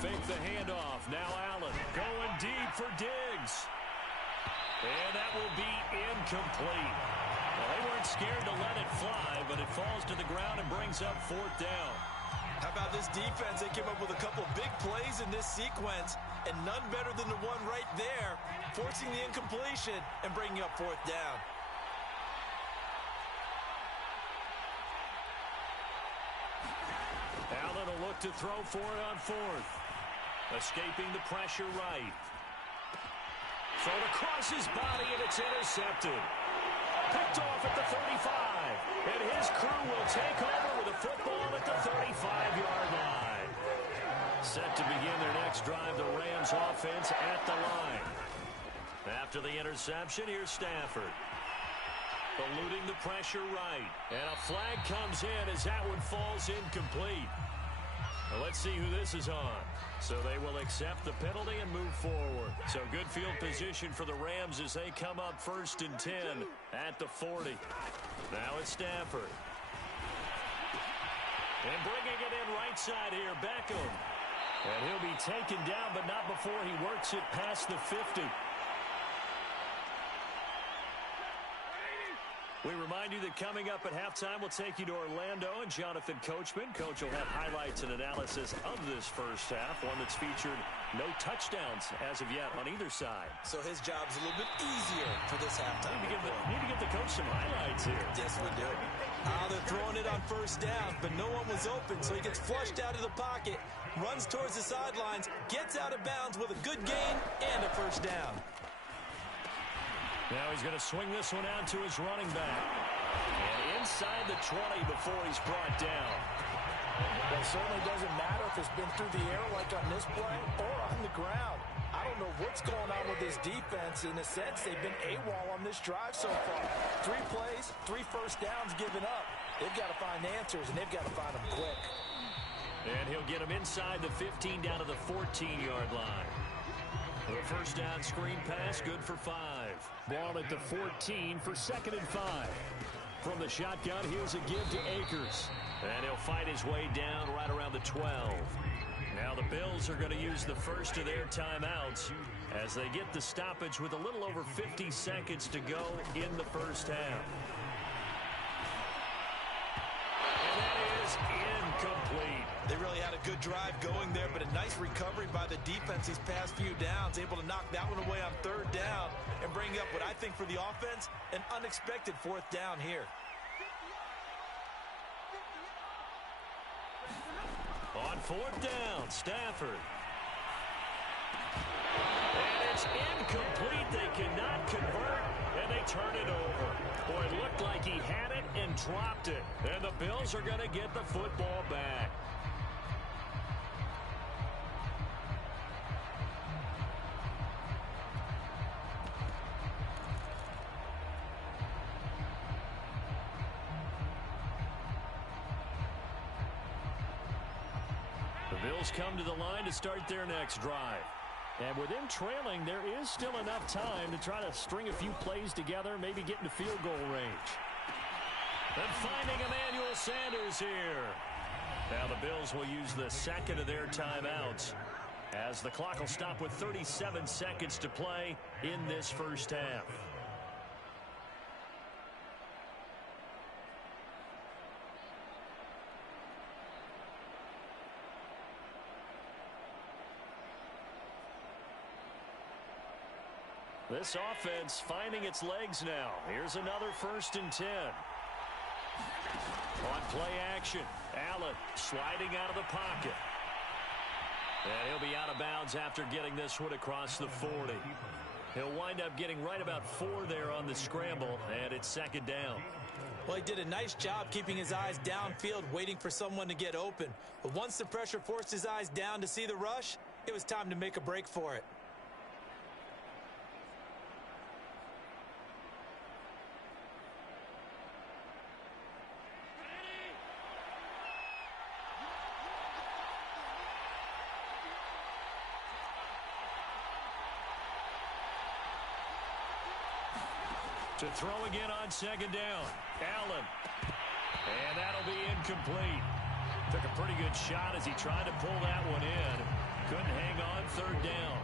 Fake the handoff. Now Allen going deep for Diggs. And that will be incomplete. Well, they weren't scared to let it fly, but it falls to the ground and brings up 4th down. How about this defense? They came up with a couple big plays in this sequence, and none better than the one right there, forcing the incompletion and bringing up 4th down. Allen will look to throw for it on 4th. Escaping the pressure right. Thrown across his body, and it's intercepted. Picked off at the 35. And his crew will take over with a football at the 35-yard line. Set to begin their next drive, the Rams offense at the line. After the interception, here's Stafford. Eluding the pressure right. And a flag comes in as that one falls incomplete. Well, let's see who this is on. So they will accept the penalty and move forward. So good field position for the Rams as they come up 1st and 10 at the 40. Now it's Stafford. And bringing it in right side here, Beckham. And he'll be taken down, but not before he works it past the 50. We remind you that coming up at halftime, we'll take you to Orlando and Jonathan Coachman. Coach will have highlights and analysis of this first half, one that's featured no touchdowns as of yet on either side. So his job's a little bit easier for this halftime. Need to give the coach some highlights here. Yes, we do. They're throwing it on 1st down, but no one was open, so he gets flushed out of the pocket, runs towards the sidelines, gets out of bounds with a good gain and a 1st down. Now he's going to swing this one out to his running back. And inside the 20 before he's brought down. Well, it certainly doesn't matter if it's been through the air like on this play or on the ground. I don't know what's going on with this defense. In a sense, they've been AWOL on this drive so far. 3 plays, 3 1st downs given up. They've got to find answers, and they've got to find them quick. And he'll get him inside the 15 down to the 14-yard line. The 1st down screen pass, good for 5. Ball at the 14 for 2nd and 5. From the shotgun, here's a give to Akers. And he'll fight his way down right around the 12. Now the Bills are going to use the first of their timeouts as they get the stoppage with a little over 50 seconds to go in the first half. And that is incomplete. They really had a good drive going there, but a nice recovery by the defense these past few downs, able to knock that one away on 3rd down and bring up what I think for the offense, an unexpected 4th down here. On 4th down, Stafford. And it's incomplete. They cannot convert, and they turn it over. Boy, it looked like he had it and dropped it. And the Bills are going to get the football back. The Bills come to the line to start their next drive. And with them trailing, there is still enough time to try to string a few plays together, maybe get into field goal range. And finding Emmanuel Sanders here. Now the Bills will use the 2nd of their timeouts as the clock will stop with 37 seconds to play in this first half. This offense finding its legs now. Here's another 1st and 10. On play action, Allen sliding out of the pocket. And he'll be out of bounds after getting this one across the 40. He'll wind up getting right about 4 there on the scramble, and it's 2nd down. Well, he did a nice job keeping his eyes downfield, waiting for someone to get open. But once the pressure forced his eyes down to see the rush, it was time to make a break for it. To throw again on 2nd down. Allen. And that'll be incomplete. Took a pretty good shot as he tried to pull that one in. Couldn't hang on 3rd down.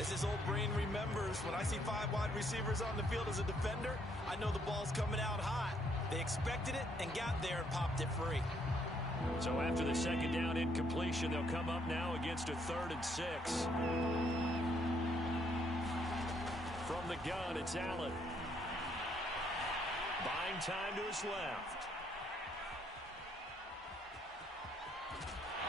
As his old brain remembers, when I see 5 wide receivers on the field as a defender, I know the ball's coming out hot. They expected it and got there and popped it free. So after the second down incompletion, they'll come up now against a 3rd and 6. From the gun, it's Allen. Buying time to his left.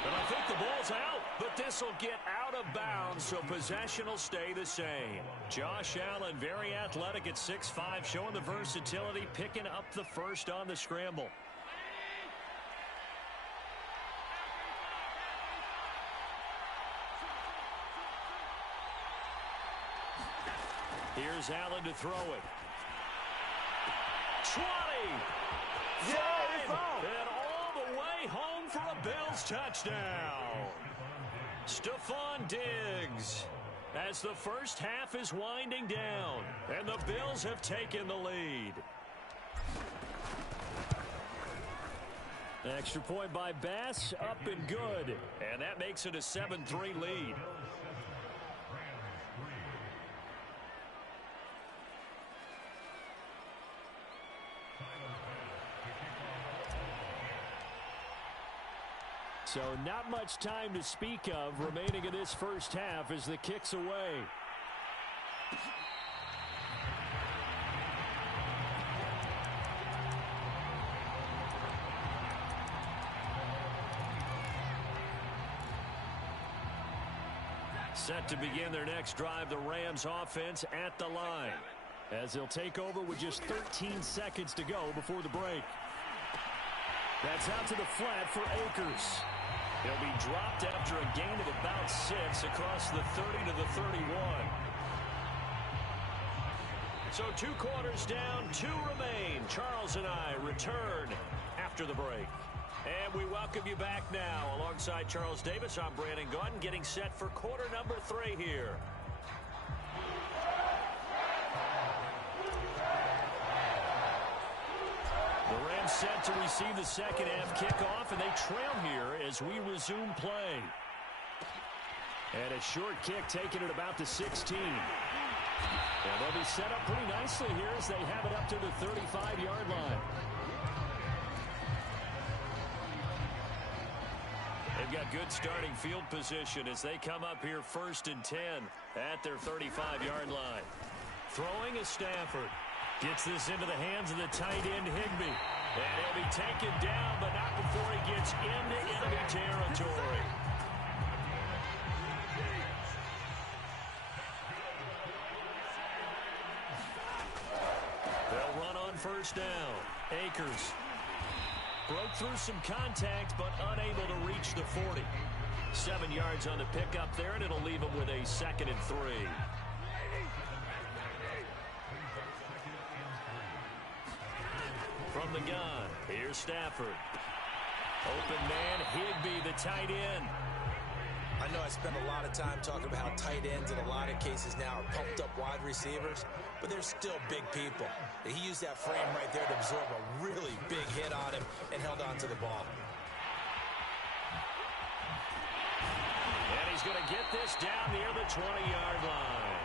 And I think the ball's out, but this will get out of bounds, so possession will stay the same. Josh Allen, very athletic at 6'5", showing the versatility, picking up the first on the scramble. Here's Allen to throw it. 20! 5! And all the way home for a Bills touchdown. Stephon Diggs, as the first half is winding down, and the Bills have taken the lead. Extra point by Bass, up and good. And that makes it a 7-3 lead. So not much time to speak of remaining in this first half as the kick's away. Set to begin their next drive, the Rams offense at the line, as they'll take over with just 13 seconds to go before the break. That's out to the flat for Akers. He'll be dropped after a gain of about 6 across the 30 to the 31. So 2 quarters down, 2 remain. Charles and I return after the break. And we welcome you back now. Alongside Charles Davis, I'm Brandon Gaudin, getting set for quarter number 3 here. The Rams set to receive the second half kickoff, and they trail here as we resume play. And a short kick taken at about the 16. And they'll be set up pretty nicely here as they have it up to the 35-yard line. They've got good starting field position as they come up here 1st and 10 at their 35-yard line. Throwing is Stafford. Gets this into the hands of the tight end, Higbee. And he'll be taken down, but not before he gets into enemy territory. They'll run on 1st down. Akers broke through some contact, but unable to reach the 40. 7 yards on the pickup there, and it'll leave him with a 2nd and 3. From the gun, here's Stafford. Open man, Higbee, the tight end. I know I spend a lot of time talking about how tight ends in a lot of cases now are pumped up wide receivers, but they're still big people. He used that frame right there to absorb a really big hit on him and held on to the ball. And he's going to get this down near the 20-yard line.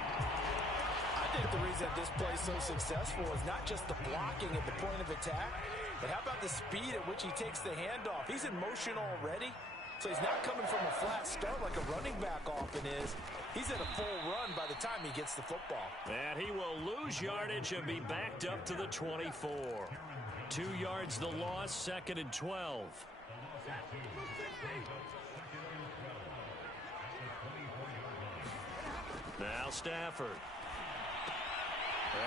I think the reason that this play is so successful is not just the blocking at the point of attack, but how about the speed at which he takes the handoff? He's in motion already, so he's not coming from a flat start like a running back often is. He's in a full run by the time he gets the football. And he will lose yardage and be backed up to the 24. 2 yards the loss, 2nd and 12. Now Stafford.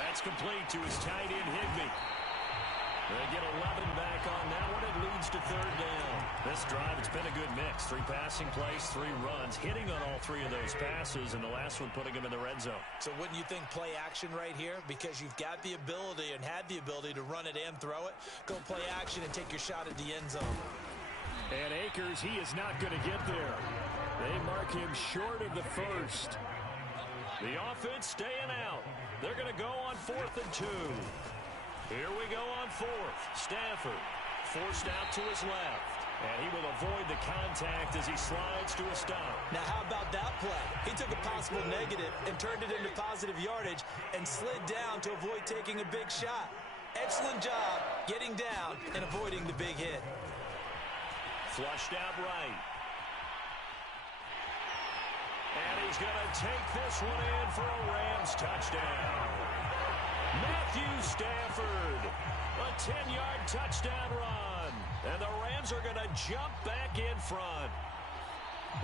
That's complete to his tight end, Higbee. They get 11 back on that one. It leads to 3rd down. This drive, it's been a good mix. 3 passing plays, 3 runs, hitting on all 3 of those passes, and the last one putting him in the red zone. So wouldn't you think play action right here? Because you've got the ability and had the ability to run it and throw it. Go play action and take your shot at the end zone. And Akers, he is not going to get there. They mark him short of the 1st. The offense staying out. They're going to go on 4th and 2. Here we go on 4th. Stafford forced out to his left. And he will avoid the contact as he slides to a stop. Now, how about that play? He took a possible negative and turned it into positive yardage and slid down to avoid taking a big shot. Excellent job getting down and avoiding the big hit. Flushed out right. And he's going to take this one in for a Rams touchdown. Matthew Stafford, a 10-yard touchdown run. And the Rams are going to jump back in front.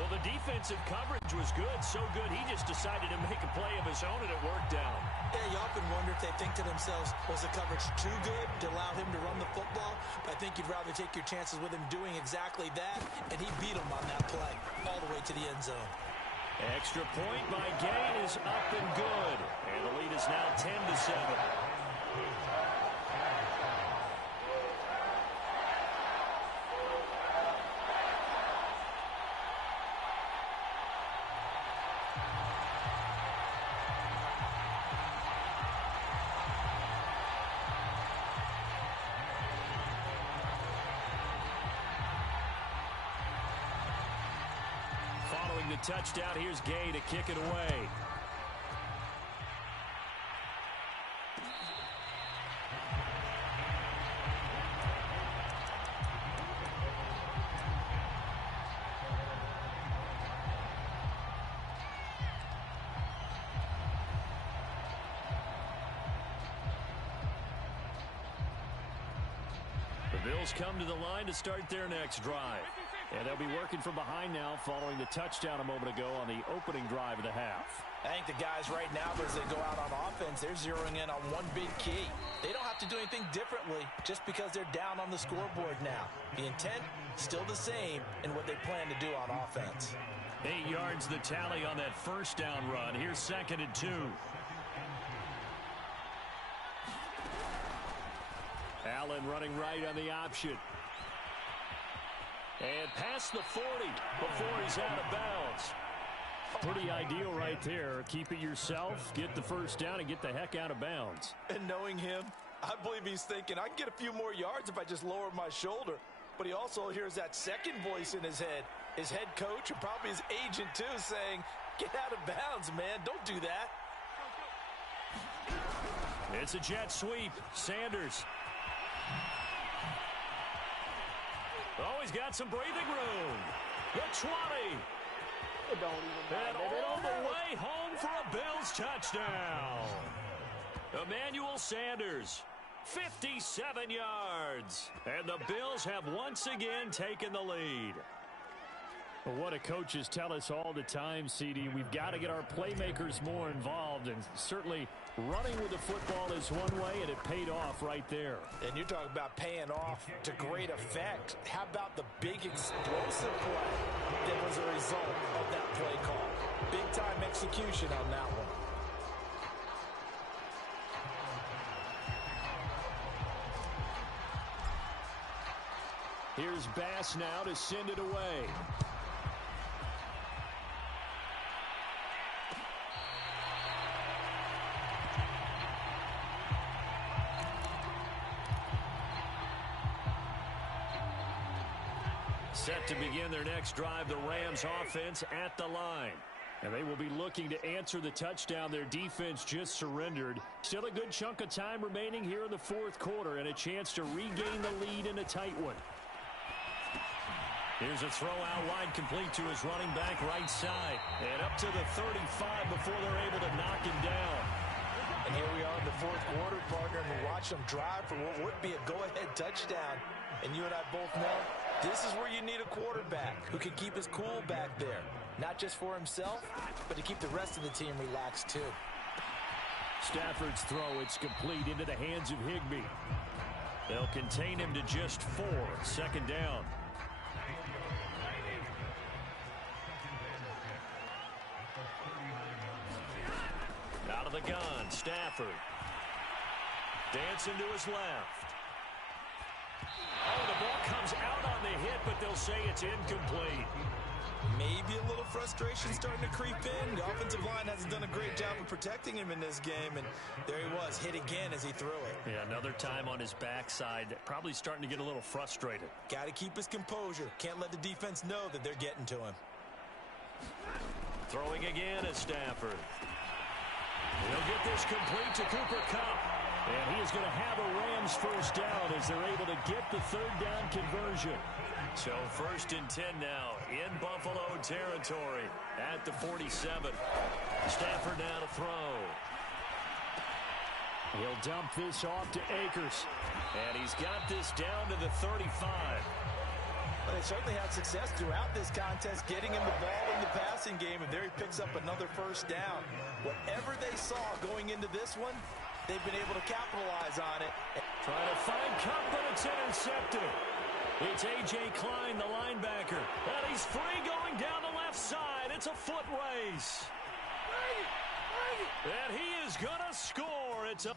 Well, the defensive coverage was good, so good he just decided to make a play of his own, and it worked out. Yeah, you often wonder if they think to themselves, was the coverage too good to allow him to run the football? I think you'd rather take your chances with him doing exactly that, and he beat him on that play all the way to the end zone. Extra point by Gain is up and good, and the lead is now 10-7. Following the touchdown, here's Gay to kick it away. The Bills come to the line to start their next drive. And they'll be working from behind now following the touchdown a moment ago on the opening drive of the half. I think the guys right now, as they go out on offense, they're zeroing in on one big key. They don't have to do anything differently just because they're down on the scoreboard now. The intent, still the same in what they plan to do on offense. 8 yards the tally on that first down run. Here's 2nd and 2. Allen running right on the option. And past the 40 before he's out of bounds. Pretty ideal right there. Keep it yourself, get the first down, and get the heck out of bounds. And knowing him, I believe he's thinking, I can get a few more yards if I just lower my shoulder. But he also hears that second voice in his head. His head coach and probably his agent, too, saying, get out of bounds, man. Don't do that. It's a jet sweep. Sanders. Oh, he's got some breathing room. The 20. And all the way home for a Bills touchdown. Emmanuel Sanders, 57 yards. And the Bills have once again taken the lead. Well, what do coaches tell us all the time, CD? We've got to get our playmakers more involved, and certainly running with the football is one way, and it paid off right there. And you're talking about paying off to great effect. How about the big explosive play that was a result of that play call? Big-time execution on that one. Here's Bass now to send it away. Set to begin their next drive, the Rams offense at the line. And they will be looking to answer the touchdown their defense just surrendered. Still a good chunk of time remaining here in the fourth quarter and a chance to regain the lead in a tight one. Here's a throw out wide, complete to his running back right side. And up to the 35 before they're able to knock him down. And here we are in the fourth quarter, partner, and we watch them drive for what would be a go-ahead touchdown. And you and I both know this is where you need a quarterback who can keep his cool back there. Not just for himself, but to keep the rest of the team relaxed too. Stafford's throw, it's complete into the hands of Higbee. They'll contain him to just 4. 2nd down. Out of the gun, Stafford. Dancing to his left. Oh, the ball comes out on the hit, but they'll say it's incomplete. Maybe a little frustration starting to creep in. The offensive line hasn't done a great job of protecting him in this game, and there he was, hit again as he threw it. Yeah, another time on his backside, probably starting to get a little frustrated. Got to keep his composure. Can't let the defense know that they're getting to him. Throwing again is Stafford. He'll get this complete to Cooper Kupp. And he is going to have a Rams first down as they're able to get the third down conversion. So 1st and 10 now in Buffalo territory at the 47. Stafford now to throw. He'll dump this off to Akers. And he's got this down to the 35. Well, they certainly had success throughout this contest, getting him the ball in the passing game, and there he picks up another first down. Whatever they saw going into this one, they've been able to capitalize on it. Trying to find Kupp, but it's intercepted. It's A.J. Klein, the linebacker. And he's free going down the left side. It's a foot race. And he is going to score. It's a